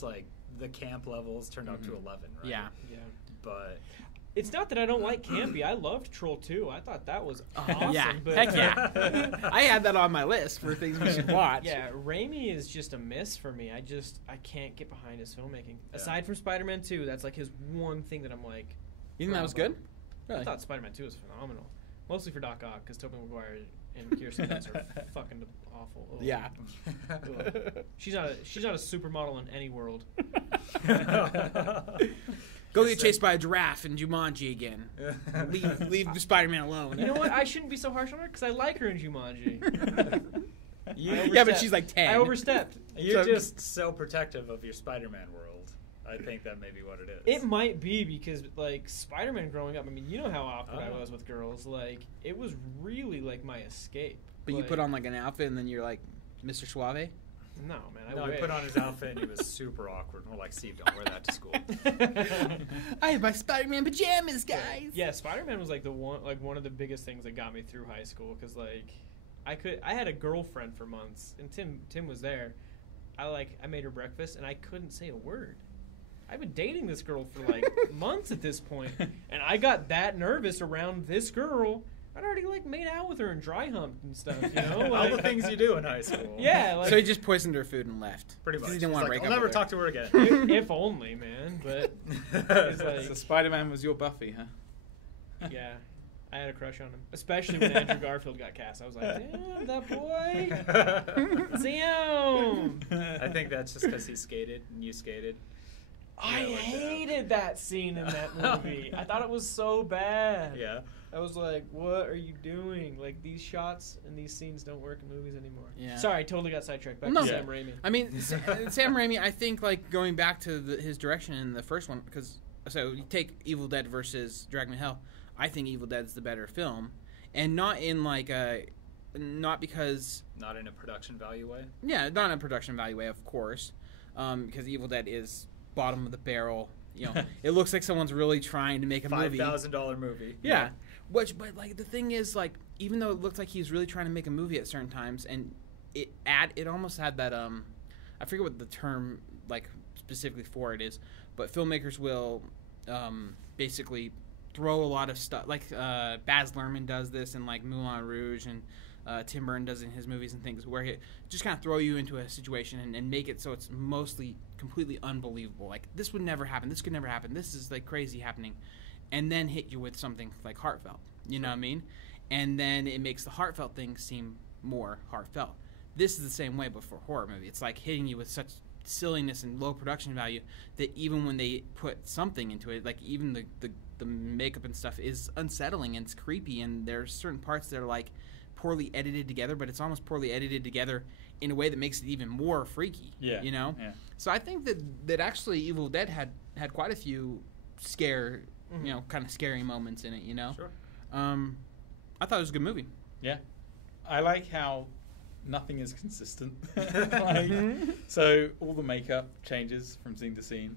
like the camp levels turned up to 11, right? Yeah. Yeah. But It's not that I don't like campy. I loved Troll 2. I thought that was awesome. Yeah, But heck yeah. I had that on my list for things we should watch. Yeah, Raimi is just a miss for me. I can't get behind his filmmaking. Yeah. Aside from Spider-Man 2, that's like his one thing that I'm like, You think that was good? I Really? thought Spider-Man 2 was phenomenal. Mostly for Doc Ock, because Tobey Maguire and Kirsten Dunst are fucking awful. Ugh. Yeah. Ugh. She's not a supermodel in any world. Go get chased by a giraffe in Jumanji again. Leave Spider-Man alone. You know what? I shouldn't be so harsh on her, because I like her in Jumanji. Yeah, but she's like 10. I overstepped. You're just so protective of your Spider-Man world. I think that may be what it is. It might be because, like, Spider-Man growing up, I mean, you know how awkward I Oh. was with girls. Like, it was really, like, my escape. But you Like, put on like an outfit and then you're like Mr. Suave? No, man, I No, wish. he put on his outfit and he was super awkward. We're like, Steve, don't wear that to school. I have my Spider-Man pajamas, guys. Yeah, Spider-Man was, like, one of the biggest things that got me through high school, because, like, I had a girlfriend for months, and Tim was there. I made her breakfast, and I couldn't say a word. I've been dating this girl for like months at this point, and I got that nervous around this girl. I'd already like made out with her and dry humped and stuff, you know. All Like, the things you do in high school. yeah, like So he just poisoned her food and left. Pretty much. He didn't He's want to like, break I'll up never with her. talk to her again. if only, man. But it's like, So Spider-Man was your Buffy, huh? yeah, I had a crush on him, especially when Andrew Garfield got cast. I was like, damn, that boy, damn. I think that's just because he skated and you skated. I Yeah, like that. hated that scene in that movie. I thought it was so bad. Yeah. I was like, what are you doing? Like, these shots and these scenes don't work in movies anymore. Yeah. Sorry, I totally got sidetracked. Back No. to Yeah. Sam Raimi. I mean, Sam Raimi, I think, like, going back to his direction in the first one, because, so you take Evil Dead versus Drag Me to Hell, I think Evil Dead's the better film, and not in, like, not because... Not in a production value way. Yeah, not in a production value way, of course, because Evil Dead is bottom of the barrel, you know. It looks like someone's really trying to make a movie. $5,000 movie. Yeah. But like the thing is, like, even though it looked like he's really trying to make a movie at certain times, and it almost had that I forget what the term like specifically for it is, but filmmakers will basically throw a lot of stuff. Like Baz Luhrmann does this in like Moulin Rouge, and Tim Burton does it in his movies and things, where he just kind of throw you into a situation and make it so it's mostly completely unbelievable. Like, this would never happen. This could never happen. This is like crazy happening. And then hit you with something like heartfelt. You know what I mean? And then it makes the heartfelt thing seem more heartfelt. This is the same way, but for a horror movie. It's like hitting you with such silliness and low production value that even when they put something into it, like even the makeup and stuff is unsettling and it's creepy, and there's certain parts that are like poorly edited together, but it's almost poorly edited together in a way that makes it even more freaky. Yeah. You know? Yeah. So I think that actually Evil Dead had quite a few you know, kind of scary moments in it, you know? Sure. I thought it was a good movie. Yeah. I like how nothing is consistent. Like, so all the makeup changes from scene to scene,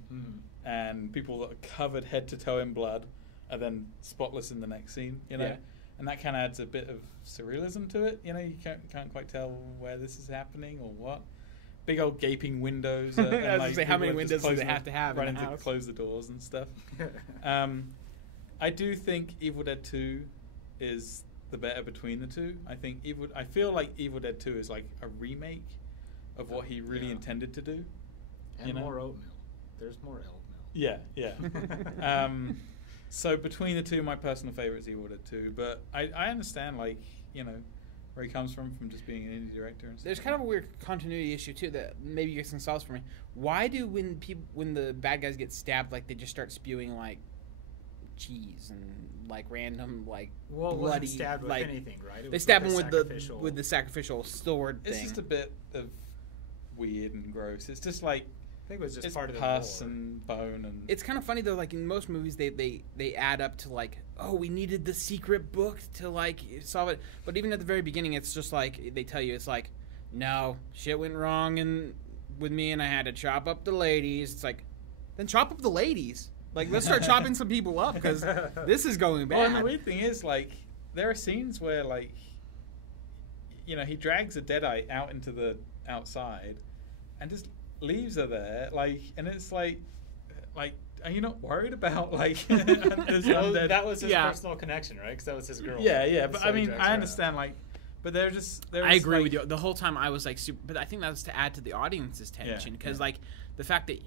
and people that are covered head to toe in blood are then spotless in the next scene, you know? Yeah. And that kind of adds a bit of surrealism to it, you know? You can't quite tell where this is happening or what. Big old gaping windows. I was gonna like say, how many people are just windows do they closing have to have in running a to house? close the doors and stuff. I do think Evil Dead 2 is the better between the two. I feel like Evil Dead 2 is like a remake of what he really intended to do. And you know? more oatmeal. There's more oatmeal. Yeah. So between the two, my personal favorite is Evil Dead 2. But I understand, like, you know, where he comes from just being an indie director. And stuff. There's kind of a weird continuity issue too that maybe you can solve for me. Why do when the bad guys get stabbed, like they just start spewing like cheese and like random like bloody stabbed with like anything, right? It they was stab like him a with the sacrificial sword It's thing. just a bit of weird and gross. It's just like I think it was just it's part of the pus lore. and bone and It's kind of funny though, like in most movies they add up to like, oh, we needed the secret book to like solve it. But even at the very beginning, it's just like they tell you, it's like, no, shit went wrong and with me and I had to chop up the ladies. It's like, then chop up the ladies. Like, let's start chopping some people up because this is going bad. Well, and the weird thing is, like, there are scenes where, like, you know, he drags a Deadite out into the outside and just leaves her there, like, and it's like, are you not worried about, like, this undead? That was his personal connection, right? Because that was his girl. Yeah, but I mean, I understand, like, but there I agree with you. The whole time I was like, super, but I think that was to add to the audience's tension because, like, the fact that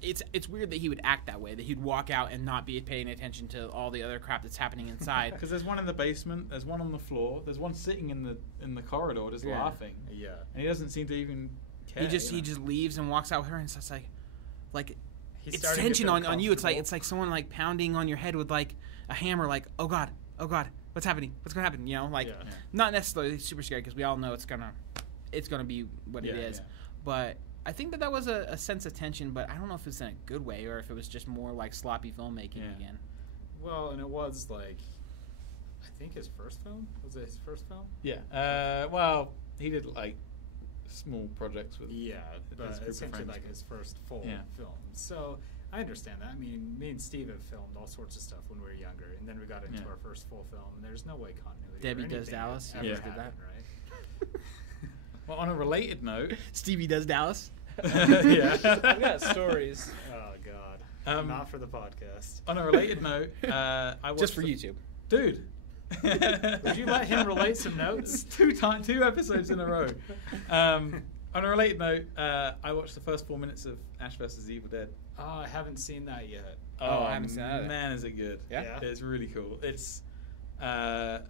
it's weird that he would act that way, that he'd walk out and not be paying attention to all the other crap that's happening inside. Because there's one in the basement, there's one on the floor, there's one sitting in the corridor just laughing. Yeah. And he doesn't seem to even care. He just leaves and walks out with her, and it's like He's it's tension on you. It's like someone like pounding on your head with like a hammer. Like, oh god, what's happening? What's gonna happen? You know, like not necessarily super scary because we all know it's gonna be what it is. Yeah. But I think that was a sense of tension, but I don't know if it's in a good way or if it was just more like sloppy filmmaking again. Well, and it was like, I think his first film? Was it his first film? Yeah. Well, he did like small projects with but his group of essentially friends. like his first full film. So I understand that. I mean, me and Steve have filmed all sorts of stuff when we were younger, and then we got into our first full film, and there's no way continuity. Debbie or Does anything Dallas? ever Yeah. happened, right? Well, on a related note, Stevie Does Dallas. yeah. I've got stories. Oh God. Not for the podcast. On a related note, I watched Just for YouTube. Dude. Would you let him relate some notes? two episodes in a row. On a related note, I watched the first 4 minutes of Ash vs. Evil Dead. Oh, I haven't seen that yet. Oh, I haven't seen that. Man, is it good. Yeah? It's really cool. It's an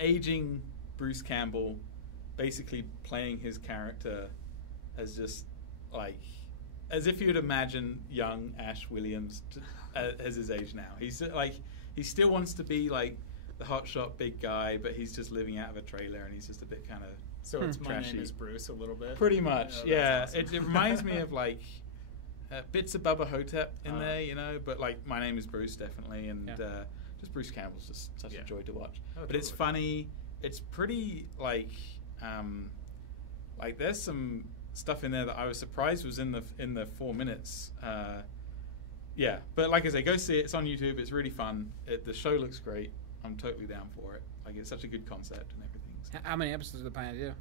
aging Bruce Campbell basically playing his character as just like as if you'd imagine young Ash Williams as his age now. He's like he still wants to be like the hotshot big guy, but he's just living out of a trailer and he's just a bit kind of So it's My trashy. Name is Bruce a little bit? Pretty much, Oh, yeah. that's awesome. It reminds me of like bits of Bubba Hotep in there, you know, but like My Name is Bruce definitely, and just Bruce Campbell's just such a joy to watch. Oh, but it's totally. funny. It's pretty like there's some stuff in there that I was surprised was in the 4 minutes. Yeah, but like I say, go see it. It's on YouTube. It's really fun. The show looks great. I'm totally down for it. Like it's such a good concept and everything. So How many episodes are they planning to do?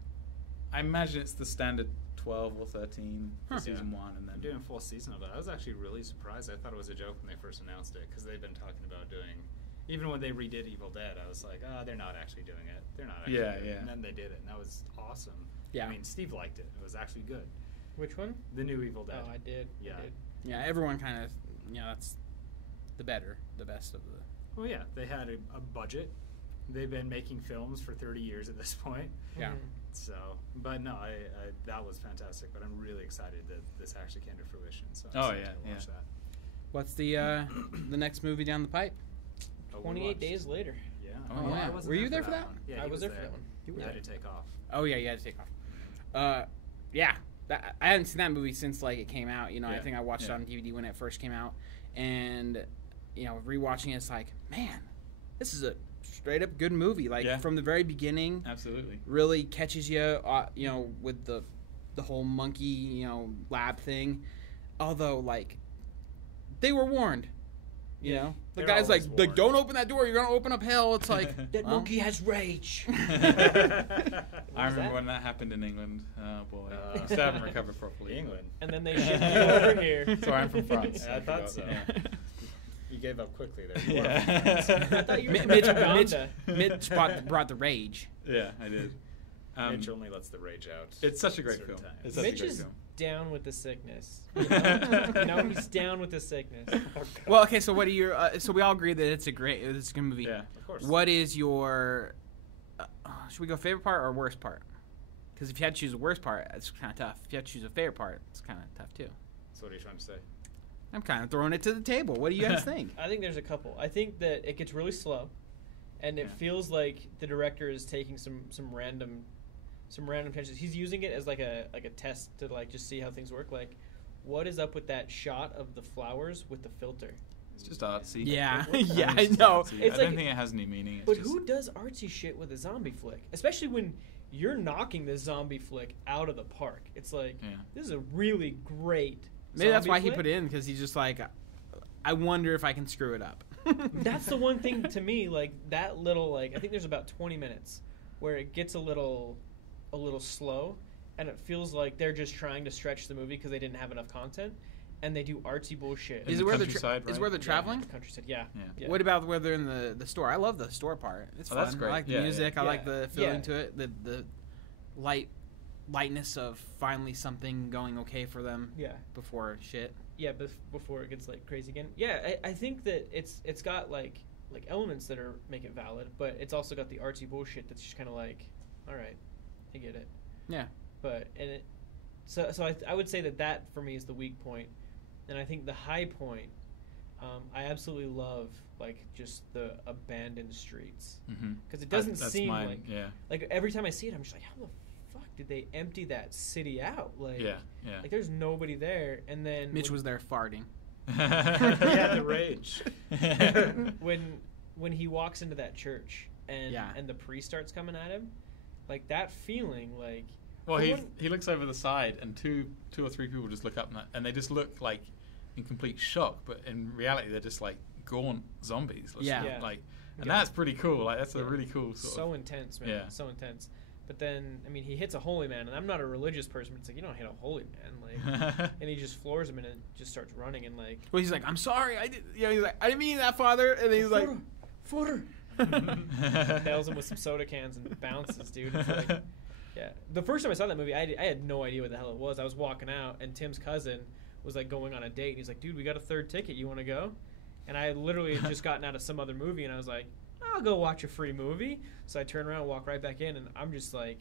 I imagine it's the standard 12 or 13 for season 1, and They're then doing a full season of it. I was actually really surprised. I thought it was a joke when they first announced it, because they've been talking about doing. Even when they redid Evil Dead, I was like, they're not actually doing it. They're not actually doing it. And then they did it, and that was awesome. Yeah. I mean, Steve liked it. It was actually good. Which one? The new Evil Dead. Oh, I did. Yeah. I did. Yeah, everyone kind of, that's the best of the. Well, yeah, they had a budget. They've been making films for 30 years at this point. Yeah. So, but no, I that was fantastic. But I'm really excited that this actually came to fruition. So I'm excited to watch that. What's the next movie down the pipe? 28 days later. Yeah. Oh, yeah. I wasn't Were you there for that one? Yeah, I he was there for that one. You had to take off. Oh yeah, you had to take off. Yeah, I hadn't seen that movie since like it came out. I think I watched it on DVD when it first came out, and rewatching it, it's like, man, this is a straight up good movie. Like from the very beginning, absolutely, really catches you. With the whole monkey lab thing. Although like they were warned. The guy's like, don't open that door. You're gonna open up hell. It's like that monkey has rage. I remember when that happened in England. Oh boy, I still haven't recovered properly. England, and then they shipped you over here. Sorry, I'm from France. I thought so. Yeah. You gave up quickly there. I thought you were Mitch brought the rage. Yeah, I did. Mitch only lets the rage out. It's such a great film. Mitch is down with the sickness. He's down with the sickness. Well, okay, so what are your? So we all agree that it's a good movie. Yeah, of course. What is your? Should we go favorite part or worst part? Because if you had to choose a worst part, it's kind of tough. If you had to choose a favorite part, it's kind of tough too. So what are you trying to say? I'm kind of throwing it to the table. What do you guys think? I think there's a couple. I think that it gets really slow, and it feels like the director is taking some random chances. He's using it as like a test to like just see how things work. Like, what is up with that shot of the flowers with the filter? It's just artsy. Yeah, yeah, I know. I don't think it has any meaning. But who does artsy shit with a zombie flick? Especially when you're knocking the zombie flick out of the park. It's like, this is a really great. Maybe that's why he put it in, because he's just like, I wonder if I can screw it up. That's the one thing to me, like that little, like I think there's about 20 minutes where it gets a little slow, and it feels like they're just trying to stretch the movie because they didn't have enough content, and they do artsy bullshit. Is it where they're traveling? The countryside, yeah. What about where they're in the store? I love the store part. It's fun. That's great. I like the music. Yeah. I like the feeling to it. The lightness of finally something going okay for them. Yeah. Before shit. Yeah, before it gets like crazy again. Yeah, I think that it's got like elements that make it valid, but it's also got the artsy bullshit that's just kind of like, all right, I get it. Yeah. But so I would say that for me is the weak point, and I think the high point, I absolutely love like just the abandoned streets, because it doesn't seem like every time I see it I'm just like, how the fuck did they empty that city out? Like like there's nobody there, and then Mitch was there farting. Yeah, the rage. when he walks into that church and the priest starts coming at him, like that feeling like. Well, he looks over the side, and two or three people just look up, and they just look like in complete shock. But in reality, they're just like gaunt zombies. And that's pretty cool. Like that's a really cool sort of intense, man. Yeah. So intense. But then, I mean, he hits a holy man, and I'm not a religious person, but it's like, you don't hit a holy man, like, and he just floors him and just starts running, and like. Well, he's like, I'm sorry, he's like, I didn't mean that, Father, and he's like, footer. Nails him with some soda cans and bounces, dude. It's like, yeah. The first time I saw that movie, I had no idea what the hell it was. I was walking out, and Tim's cousin was like going on a date, and he's like, dude, we got a third ticket. You want to go? And I literally had just gotten out of some other movie, and I was like, I'll go watch a free movie. So I turn around and walk right back in, and I'm just like,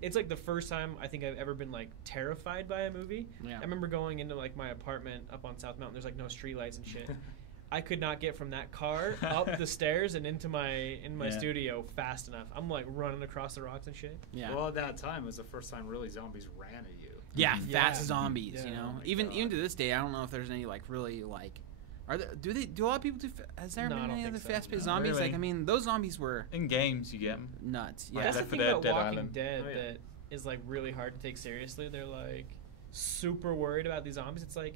it's like the first time I think I've ever been like terrified by a movie. Yeah. I remember going into like my apartment up on South Mountain. There's like no streetlights and shit. I could not get from that car up the stairs and into my studio fast enough. I'm like running across the rocks and shit. Yeah. Well, at that time it was the first time really zombies ran at you. Yeah, fast zombies. Yeah. You know, Oh even to this day, I don't know if there's any like really like. Are there, do a lot of people do? Has there been any other fast-paced zombies? Really. Like, I mean, those zombies were in games. You get them nuts. Like That's Left the 4 thing Dead, about Dead Walking Island. Dead that is like really hard to take seriously. They're like super worried about these zombies. It's like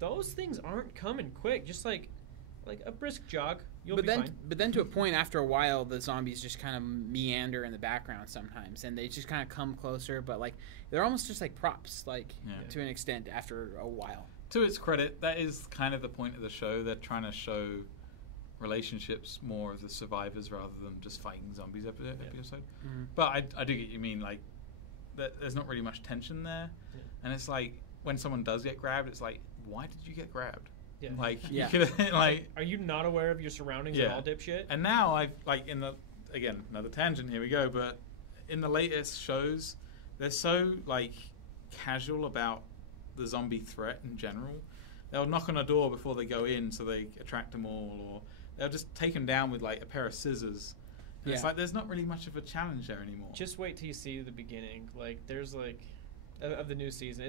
those things aren't coming quick. Just like like a brisk jog. You'll but be then, fine. but then to a point, after a while, the zombies just kind of meander in the background sometimes, and they just kind of come closer. But like they're almost just like props, like to an extent. After a while, to its credit, that is kind of the point of the show. They're trying to show relationships more of the survivors rather than just fighting zombies episode. Mm-hmm. But I do get you mean, like there's not really much tension there, and it's like when someone does get grabbed, it's like, why did you get grabbed? Yeah. Like, Yeah. you could, like, are you not aware of your surroundings at all, dipshit? And now I've, like, again, another tangent, here we go, but in the latest shows, they're so, like, casual about the zombie threat in general. They'll knock on a door before they go in so they attract them all, or they'll just take them down with, like, a pair of scissors. And it's like, there's not really much of a challenge there anymore. Just wait till you see the beginning. Like, there's, like, of the new season,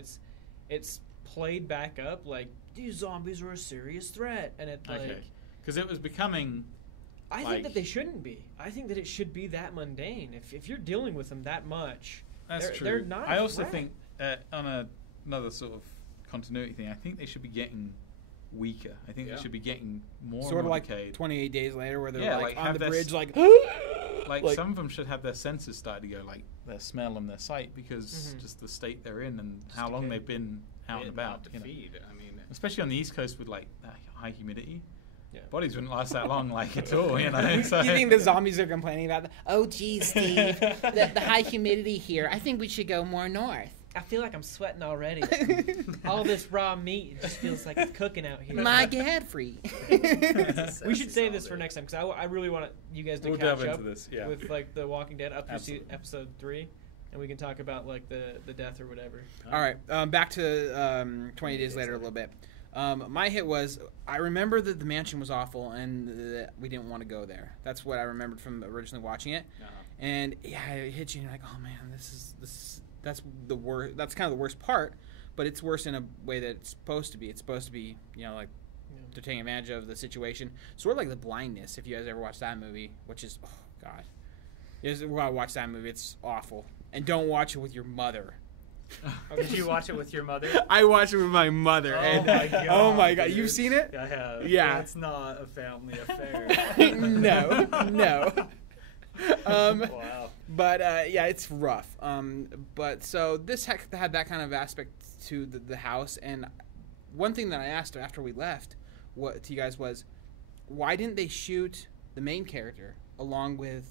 it's played back up like these zombies are a serious threat, and it like because it was becoming. I think that they shouldn't be. I think that it should be that mundane. If you're dealing with them that much, that's true. They're not. I also think on another sort of continuity thing, I think they should be getting weaker. I think they should be getting more sort of like decayed. 28 Days Later, where they're like on the bridge, like some of them should have their senses start to go, like their smell and their sight, because just the state they're in and just how long they've been out and about. I mean, especially on the East Coast with like that high humidity, bodies wouldn't last that long, like at all. You know. So. You think the zombies are complaining about that? Oh, geez, Steve, the high humidity here. I think we should go more north. I feel like I'm sweating already. All this raw meat, it just feels like it's cooking out here. My Gadfrey. We should save this for next time, because I really want you guys to catch up with like The Walking Dead up to episode 3, and we can talk about like the death or whatever. All right, back to 20 Days Later a little bit. My hit was, I remember that the mansion was awful and that we didn't want to go there. That's what I remembered from originally watching it. And yeah, it hit you and you're like, oh man, that's the worst. That's kind of the worst part, but it's worse in a way that it's supposed to be. It's supposed to be, you know, like they're taking advantage of the situation. Sort of like The Blindness, if you guys ever watched that movie, which is, oh god, you guys gotta watch that movie. It's awful, and don't watch it with your mother. Did you watch it with your mother? I watched it with my mother. Oh my god! Oh my god! Dude. You've seen it? I have. Yeah. It's not a family affair. No. Wow. But yeah, it's rough. But so this had that kind of aspect to the house. And one thing that I asked after we left to you guys was, why didn't they shoot the main character along with,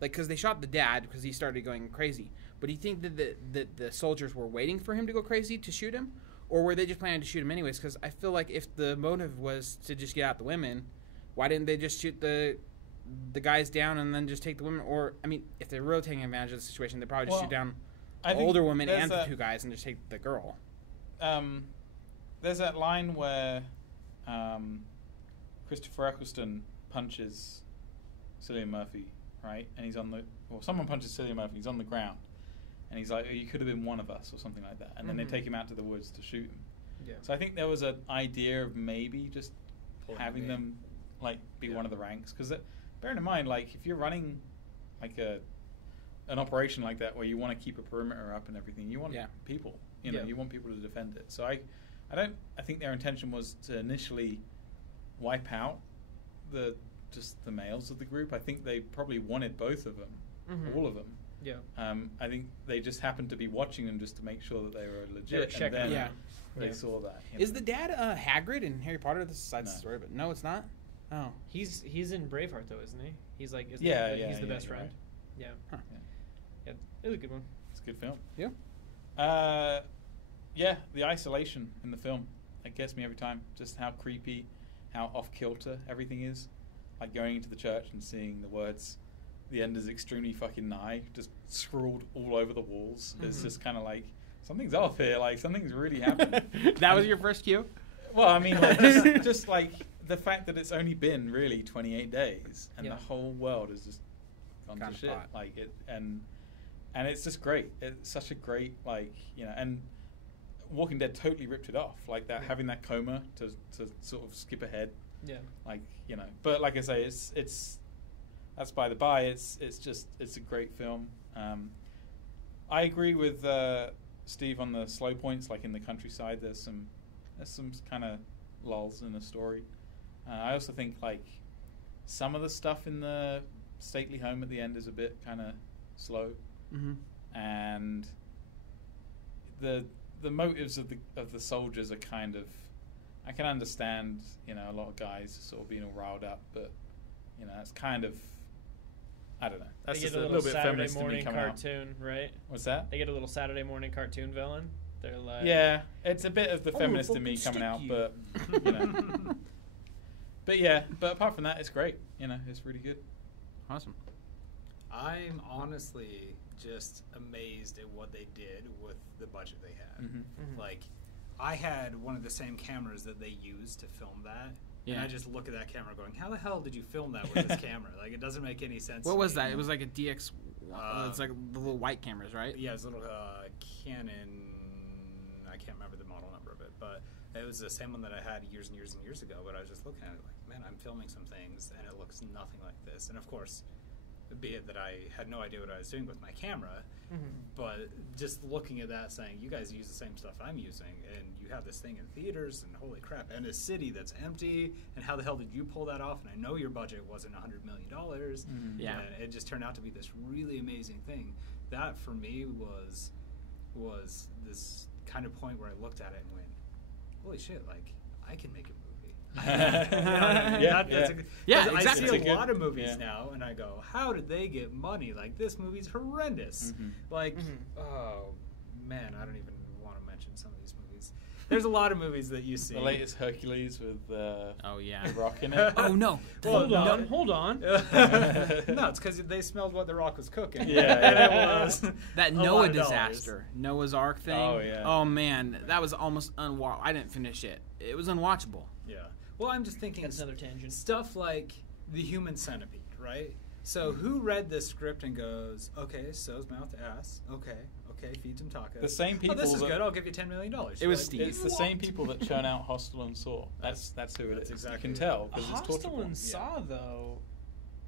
like, because they shot the dad because he started going crazy. But do you think that the soldiers were waiting for him to go crazy to shoot him, or were they just planning to shoot him anyways? Because I feel like if the motive was to just get out the women, why didn't they just shoot the guys down and then just take the women? Or, I mean, if they're really taking advantage of the situation, they'd probably just shoot down the older woman and the two guys and just take the girl. There's that line where Christopher Eccleston punches Cillian Murphy, right? And he's someone punches Cillian Murphy, he's on the ground. And he's like, oh, you could have been one of us, or something like that. And then they take him out to the woods to shoot him. Yeah. So I think there was an idea of maybe just having them like be one of the ranks. Because bearing in mind, like, if you're running like an operation like that where you want to keep a perimeter up and everything, you want people. You know, you want people to defend it. So I think their intention was to initially wipe out just the males of the group. I think they probably wanted both of them, all of them. Yeah. I think they just happened to be watching them just to make sure that they were legit. And then they saw that. Is the dad Hagrid in Harry Potter? This is a side story, but no, it's not. Oh, he's in Braveheart though, isn't he? He's like, he's the best friend. Right. Yeah. Huh. Yeah, it was a good one. It's a good film. Yeah. Yeah, the isolation in the film, it gets me every time. Just how creepy, how off kilter everything is. Like going into the church and seeing the words, "The end is extremely fucking nigh," just scrawled all over the walls. It's just kind of like, something's off here. Like, something's really happening. That was your first cue? Well, I mean, like, just like the fact that it's only been really 28 days and the whole world has just gone to shit. Like it, and it's just great. It's such a great, like, you know, and Walking Dead totally ripped it off. Like that, having that coma to sort of skip ahead. Yeah. Like, you know, but like I say, it's that's by the by. It's a great film. I agree with Steve on the slow points, like in the countryside. There's some kind of lulls in the story. I also think like some of the stuff in the stately home at the end is a bit kind of slow, and the motives of the soldiers are kind of, I can understand, you know, a lot of guys sort of being all riled up, but you know, it's kind of, I don't know. That's they just get a a little bit Saturday feminist to me morning coming cartoon, right? What's that? They get a little Saturday morning cartoon villain. They're like, Yeah, it's a bit of the Oh, feminist in me fucking coming out, stick but you know. But yeah, but apart from that, it's great. You know, it's really good. Awesome. I'm honestly just amazed at what they did with the budget they had. Like, I had one of the same cameras that they used to film that. And Yeah. I just look at that camera going, how the hell did you film that with this camera? Like, it doesn't make any sense. What to was me. that? It was like a DX. It's like the little white cameras, right? Yeah, it was a little Canon. I can't remember the model number of it, but it was the same one that I had years and years and years ago. But I was just looking at it like, man, I'm filming some things, and it looks nothing like this. And of course, be it that I had no idea what I was doing with my camera, but just looking at that, saying, you guys use the same stuff I'm using, and you have this thing in theaters, and holy crap, and a city that's empty, and how the hell did you pull that off? And I know your budget wasn't $100 million. Yeah. And it just turned out to be this really amazing thing. That, for me, was this kind of point where I looked at it and went, holy shit, like, I can make a movie. Yeah, I exactly. see a lot of movies now, and I go, how did they get money? Like, this movie's horrendous. Like, oh, man, I don't even want to mention some of these movies. There's a lot of movies that you see. The latest Hercules with oh yeah, The Rock in it. Oh no! Well, hold on. No, it's because they smelled what The Rock was cooking. Yeah, And it was That a Noah lot of disaster, Noah's Ark thing. Oh, yeah. Oh man, that was almost unwatchable. I didn't finish it. It was unwatchable. Yeah. Well, I'm just thinking That's another tangent. stuff like the Human Centipede, right? So who read this script and goes, okay, so's mouth to ass. Okay, feeds him tacos. The same people Oh, this is that- good. I'll give you $10 million. It was Steve. It's the same people that churn out Hostel and Saw. That's who it That's is. exactly You can right. tell because it's torture Hostel porn. and Saw, though,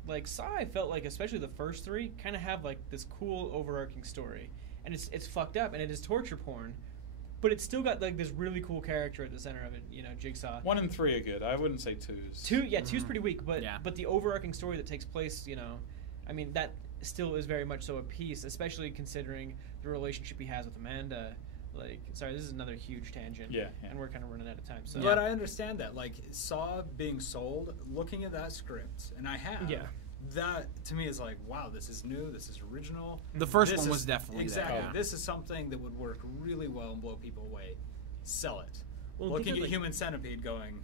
like Saw, I felt like, especially the first three, kind of have like this cool overarching story, and it's fucked up, and it is torture porn, but it's still got like this really cool character at the center of it. You know, Jigsaw. 1 and 3 are good. I wouldn't say 2's. Two's pretty weak, but Yeah. but the overarching story that takes place, you know, I mean that still is very much so a piece, especially considering the relationship he has with Amanda. Like, sorry, this is another huge tangent. Yeah. And we're kind of running out of time. So But I understand that. Like, Saw being sold, looking at that script, and I have. Yeah. That, to me, is like, wow, this is new, this is original. The first This one was is- definitely exactly. that. Yeah. This is something that would work really well and blow people away. Sell it. Well, Looking think of, at like- Human Centipede going,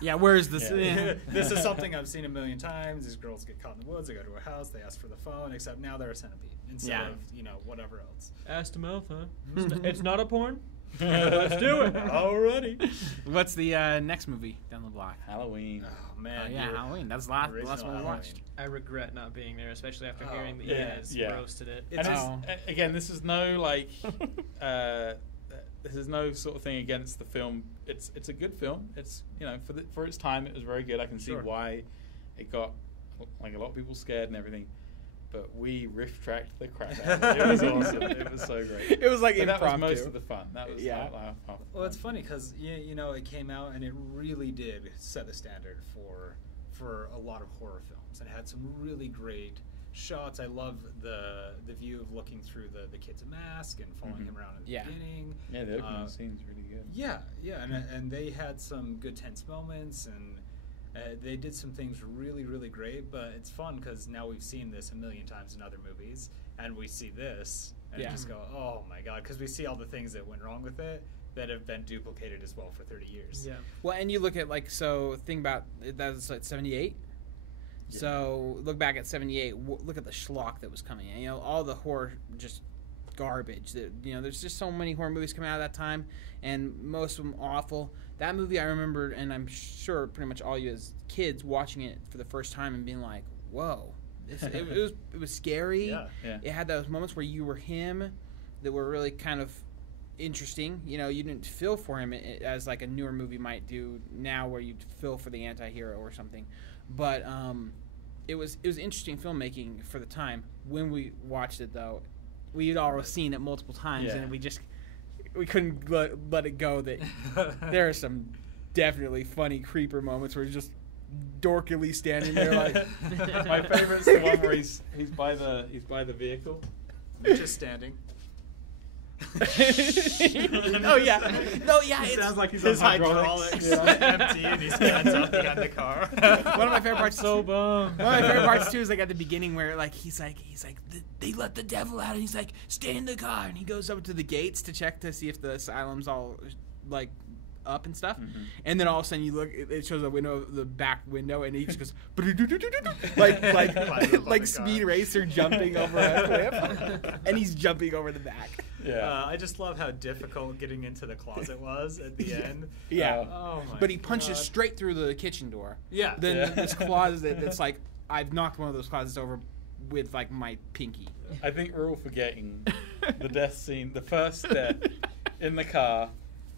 Yeah, where's this? Yeah. this is something I've seen a million times. These girls get caught in the woods, they go to a house, they ask for the phone, except now they're a centipede instead Yeah. of, you know, whatever else. ass to mouth, huh? It's not a porn. Let's do it. Alrighty. What's the next movie down the block? Halloween. Oh, man. Oh yeah, dude. Halloween. That's the last Original one we Halloween. watched. I regret not being there, especially after Oh, hearing that yeah, you guys yeah. roasted it. It's And Oh. again, this is no like, this is no sort of thing against the film. It's a good film. It's, you know, for its time, it was very good. I can see Sure. why it got like a lot of people scared and everything. But we riff tracked the crap out of it. It was awesome. It was so great. It was like But that was impromptu. most of the fun. That was Yeah. Well, it's funny because you know it came out and it really did set the standard for a lot of horror films and had some really great shots. I love the view of looking through the kid's mask and following him around in the Yeah. beginning. Yeah, the opening scene's really good. Yeah, and they had some good tense moments and they did some things really, really great. But it's fun because now we've seen this a million times in other movies, and we see this and Yeah. just go, oh my god, because we see all the things that went wrong with it that have been duplicated as well for 30 years. Yeah. Well, and you look at like think about that was like 78. Yeah. So look back at 78. Look at the schlock that was coming in. You know, all the horror just garbage. That, you know, there's just so many horror movies coming out at that time, and most of them awful. That movie I remember, and I'm sure pretty much all you as kids watching it for the first time and being like, "Whoa, it was scary." Yeah. Yeah. It had those moments where you were him that were really kind of interesting. You know, you didn't feel for him as like a newer movie might do now, where you'd feel for the anti-hero or something. But it was interesting filmmaking for the time. When we watched it, though, we'd all seen it multiple times, Yeah. and we couldn't let it go that there are some definitely funny creeper moments where he's just dorkily standing there like. My favorite's the one where he's by the vehicle. Just standing. Oh yeah, no, yeah. It sounds like he's His on hydraulics. empty, and he stands up behind the car. One of my favorite parts. So bummed. One of my favorite parts too is like at the beginning where like he's like they let the devil out and he's like stay in the car and he goes up to the gates to check to see if the asylum's all like up and stuff, and then all of a sudden you look, it shows a window, the back window, and he just goes like Speed Racer jumping over a cliff, and he's jumping over the back. Yeah, I just love how difficult getting into the closet was at the end. Yeah. Oh my But he punches God. straight through the kitchen door. Yeah. Then this closet that's like, I've knocked one of those closets over with like my pinky. I think we're all forgetting the death scene, the first death in the car.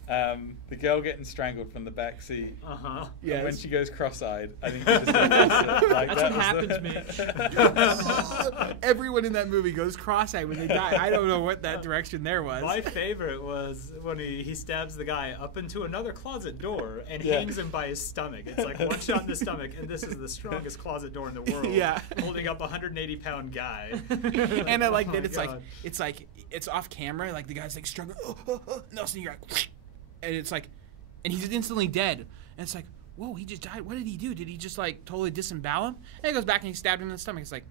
The girl getting strangled from the back seat. Uh-huh. And when she goes cross-eyed, I think you just notice it. Like, That's that what was happens, Mitch. Everyone in that movie goes cross-eyed when they die. I don't know what that direction there was. My favorite was when he stabs the guy up into another closet door and Yeah. hangs him by his stomach. It's like one shot in the stomach, and this is the strongest closet door in the world. Yeah. Holding up a 180-pound guy. And I like Oh that my it's God. like it's off camera, like the guy's like struggling, and all of a sudden you're like, and it's like, and he's instantly dead, and it's like, whoa, he just died. What did he do? Did he just like totally disembowel him? And he goes back and he stabbed him in the stomach. It's like,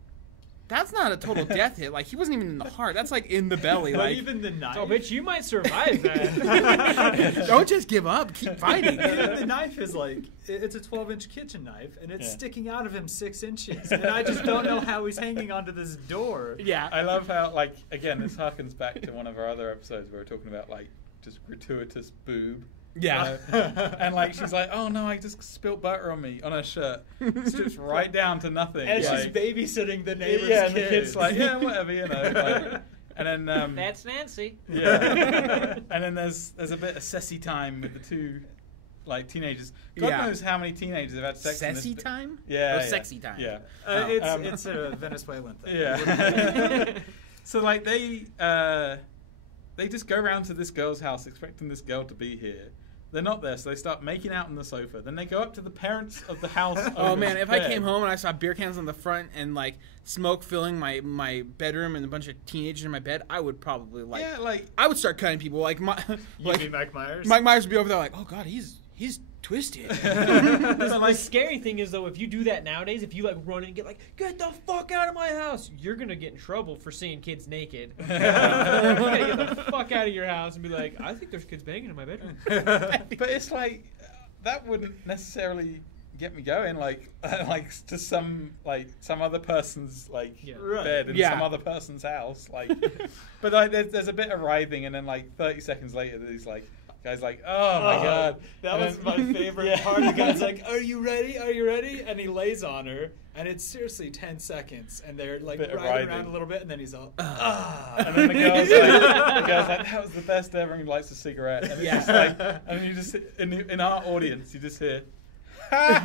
that's not a total death hit. Like he wasn't even in the heart. That's like in the belly. But Like even the knife. Oh, bitch, you might survive that. don't just give up. Keep fighting. Even the knife is like, it's a 12-inch kitchen knife, and it's sticking out of him 6 inches. And I just don't know how he's hanging onto this door. Yeah. I love how, like, again, this harkens back to one of our other episodes where we're talking about, like, just gratuitous boob. Yeah. You know? And, like, she's like, oh, no, I just spilt butter on her shirt. Strips right down to nothing. And like, she's babysitting the neighbor's yeah, and kid. the kid's like, yeah, whatever, you know. Like, and then, That's Nancy. yeah. And then there's a bit of sessy time with the two, like, teenagers. God Yeah. knows how many teenagers have had sex in this. Sexy time? Yeah. Or yeah. sexy time? Yeah. It's a Venezuelan thing. Yeah. So like they just go around to this girl's house expecting this girl to be here. They're not there, so they start making out on the sofa. Then they go up to the parents of the house. Oh man, if I came home and I saw beer cans on the front and like smoke filling my bedroom and a bunch of teenagers in my bed, I would probably I would start cutting people. Like You'd be Mike Myers? Mike Myers would be over there like, oh god, he's twisted. The scary thing is though, if you do that nowadays, if you like run in and get like, get the fuck out of my house, you're gonna get in trouble for seeing kids naked. You gotta get the fuck out of your house and be like, I think there's kids banging in my bedroom. But it's like that wouldn't necessarily get me going. Like to some other person's bed in some other person's house. Like, but like there's a bit of writhing, and then like 30 seconds later, there's like. Guy's like, oh my god. That was my favorite part. The guy's like, are you ready? Are you ready? And he lays on her, and it's seriously 10 seconds, and they're like riding around a little bit, and then he's all, And then the girl's like, that was the best ever, and he lights a cigarette. And it's just like, and you just, in our audience, you just hear, But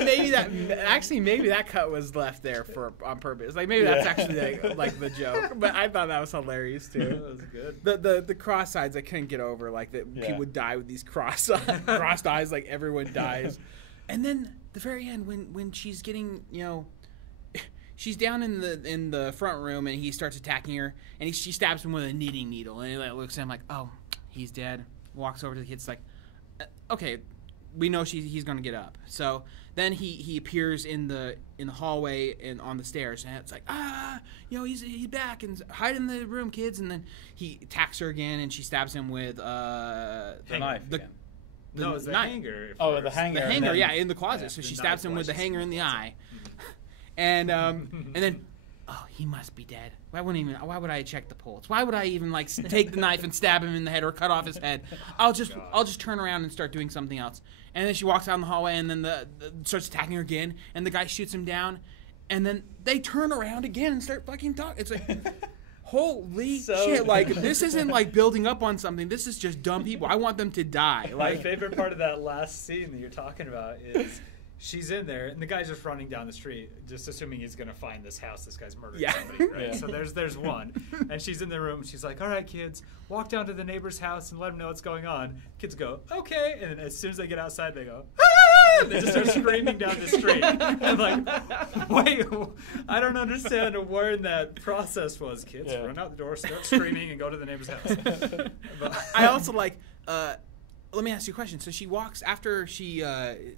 maybe that cut was left there on purpose. Like maybe that's actually like the joke. But I thought that was hilarious too. that was good. The cross sides I couldn't get over, like that people would die with these crossed eyes, like everyone dies. And then the very end when she's getting, she's down in the front room and he starts attacking her and she stabs him with a knitting needle and he like looks at him like, oh, he's dead. Walks over to the kids like, okay, we know he's going to get up. So then he appears in the hallway and on the stairs, and it's like, he's back and hide in the room, kids. And then he attacks her again, and she stabs him with the knife. No, it's the knife. hanger. Oh, the hanger. The hanger, in the closet. So the she stabs him with the knife hanger in the eye, and then. Oh, he must be dead. Why would I check the pulse? Why would I even like take the knife and stab him in the head or cut off his head? I'll just turn around and start doing something else. And then she walks out in the hallway and then the starts attacking her again. And the guy shoots him down. And then they turn around again and start fucking talking. It's like, holy shit! Like this isn't like building up on something. This is just dumb people. I want them to die. My Like favorite part of that last scene that you're talking about is she's in there, and the guy's just running down the street, just assuming he's gonna find this house. This guy's murdered Yeah. somebody, right? Yeah. So there's one, and she's in the room. She's like, "All right, kids, walk down to the neighbor's house and let them know what's going on." Kids go, "Okay," and then as soon as they get outside, they go, "Ah!" And they just start screaming down the street. I'm like, wait, I don't understand where that process was. Kids, Yeah. run out the door, start screaming, and go to the neighbor's house. But I also like. Let me ask you a question. So she walks after she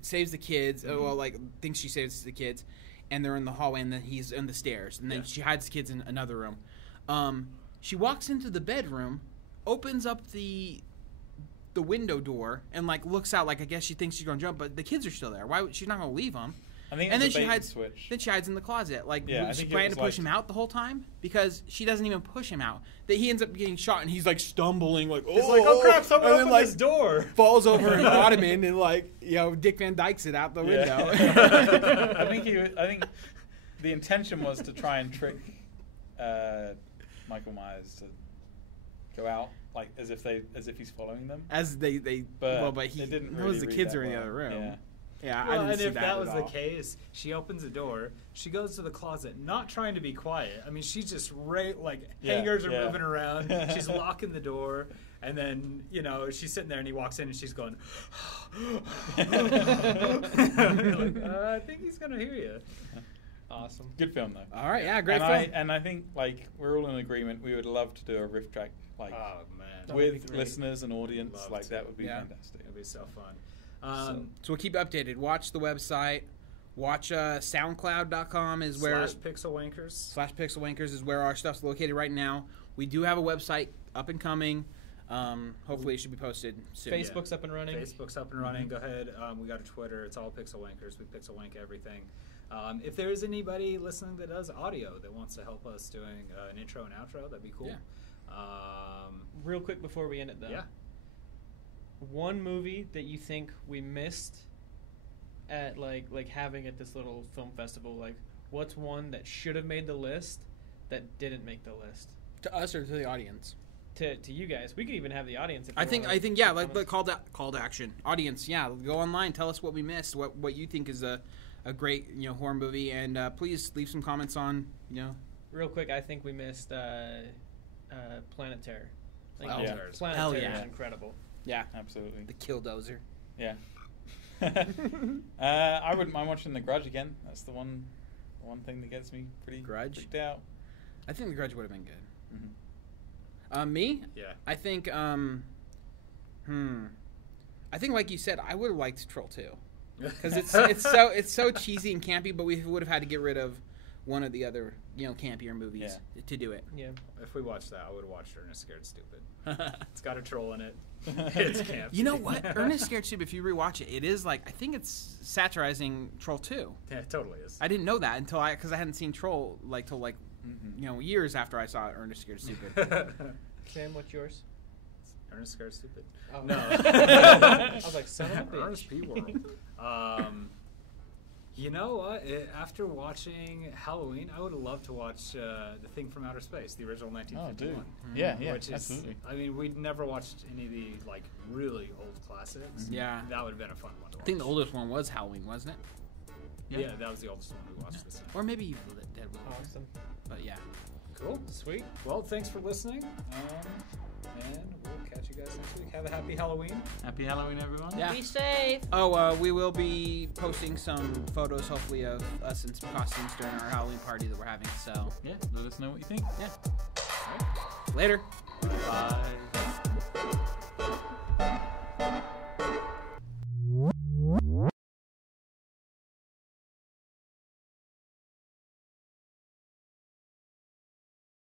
saves the kids. Well, like thinks she saves the kids, and they're in the hallway, and then he's on the stairs, and then she hides the kids in another room. She walks into the bedroom, opens up the window door, and like looks out. Like I guess she thinks she's gonna jump, but the kids are still there. Why? She's not gonna leave them. I think And it's then a she bait hides. switch. Then she hides in the closet. Like Yeah, I she think it planned was to push like- him out the whole time because she doesn't even push him out. That he ends up getting shot, and he's like stumbling, like it's like, "Oh crap, someone and then, opened like, this door." falls over and ottoman and like Dick Van Dyke's it out the window. I think the intention was to try and trick Michael Myers to go out like as if he's following them. As they But he it didn't knows really the read kids that are in the well. other room. Yeah. Yeah, I Well, didn't and see if that was at the all. case, she opens the door. She goes to the closet, not trying to be quiet. I mean, she's just Yeah, hangers are yeah. moving around. She's locking the door, and then she's sitting there, and he walks in, and she's going. You're like, I think he's gonna hear you. Awesome. Good film though. All right, yeah, great and film. I think like we're all in agreement. We would love to do a riff track like Oh man, That would be with great. listeners and audience. Love Like to. that would be Yeah. fantastic. it'd be so fun. So we'll keep you updated. Watch the website. Watch SoundCloud.com is where /PixelWankers. /PixelWankers is where our stuff's located right now. We do have a website up and coming. Hopefully it should be posted soon. Facebook's up and running. Facebook's up and running. Go ahead. We got a Twitter. It's all PixelWankers. We PixelWank everything. If there is anybody listening that does audio that wants to help us doing an intro and outro, that'd be cool. Yeah. Real quick before we end it, though. Yeah. One movie that you think we missed at like having at this little film festival, like what's one that should have made the list that didn't make the list? To us or to the audience? To you guys, we could even have the audience. If I they think wanna yeah, comment. like call to action. Audience, yeah, go online, tell us what we missed, what you think is a great horror movie, and please leave some comments on Real quick, I think we missed Planet Terror. Like, Oh, yeah. Planet Hell Terror yeah. is incredible. yeah, Absolutely. the Killdozer. Yeah. I wouldn't mind watching The Grudge again. That's the one thing that gets me pretty Grudge? freaked out. I think The Grudge would have been good. Mhm. Me? Yeah. I think I think like you said, I would have liked Troll 2 because it's so cheesy and campy, but we would have had to get rid of one of the other campier movies to do it. Yeah. If we watched that, I would have watched Ernest Scared Stupid. It's got a troll in it. It's camp. You know what? Ernest Scared Stupid, if you rewatch it, it is like, I think it's satirizing Troll 2. Yeah, it totally is. I didn't know that because I hadn't seen Troll till years after I saw Ernest Scared Stupid. Sam, what's yours? Ernest Scared Stupid. Oh. No. I was like, son of a bitch. Ernest P. World. You know what? After watching Halloween, I would have loved to watch The Thing from Outer Space, the original 1951. Yeah, Which is, absolutely. I mean, we'd never watched any of the really old classics. Yeah. That would have been a fun one to watch. I think the oldest one was Halloween, wasn't it? Yeah, that was the oldest one we watched this year. Or maybe Evil Dead. Awesome. But yeah. Cool. Sweet. Well, thanks for listening. And we'll catch you guys next week. Have a happy Halloween. Happy Halloween, everyone. Yeah. Be safe. Oh, we will be posting some photos, hopefully, of us in some costumes during our Halloween party that we're having. So, Yeah, let us know what you think. yeah. Later. Bye.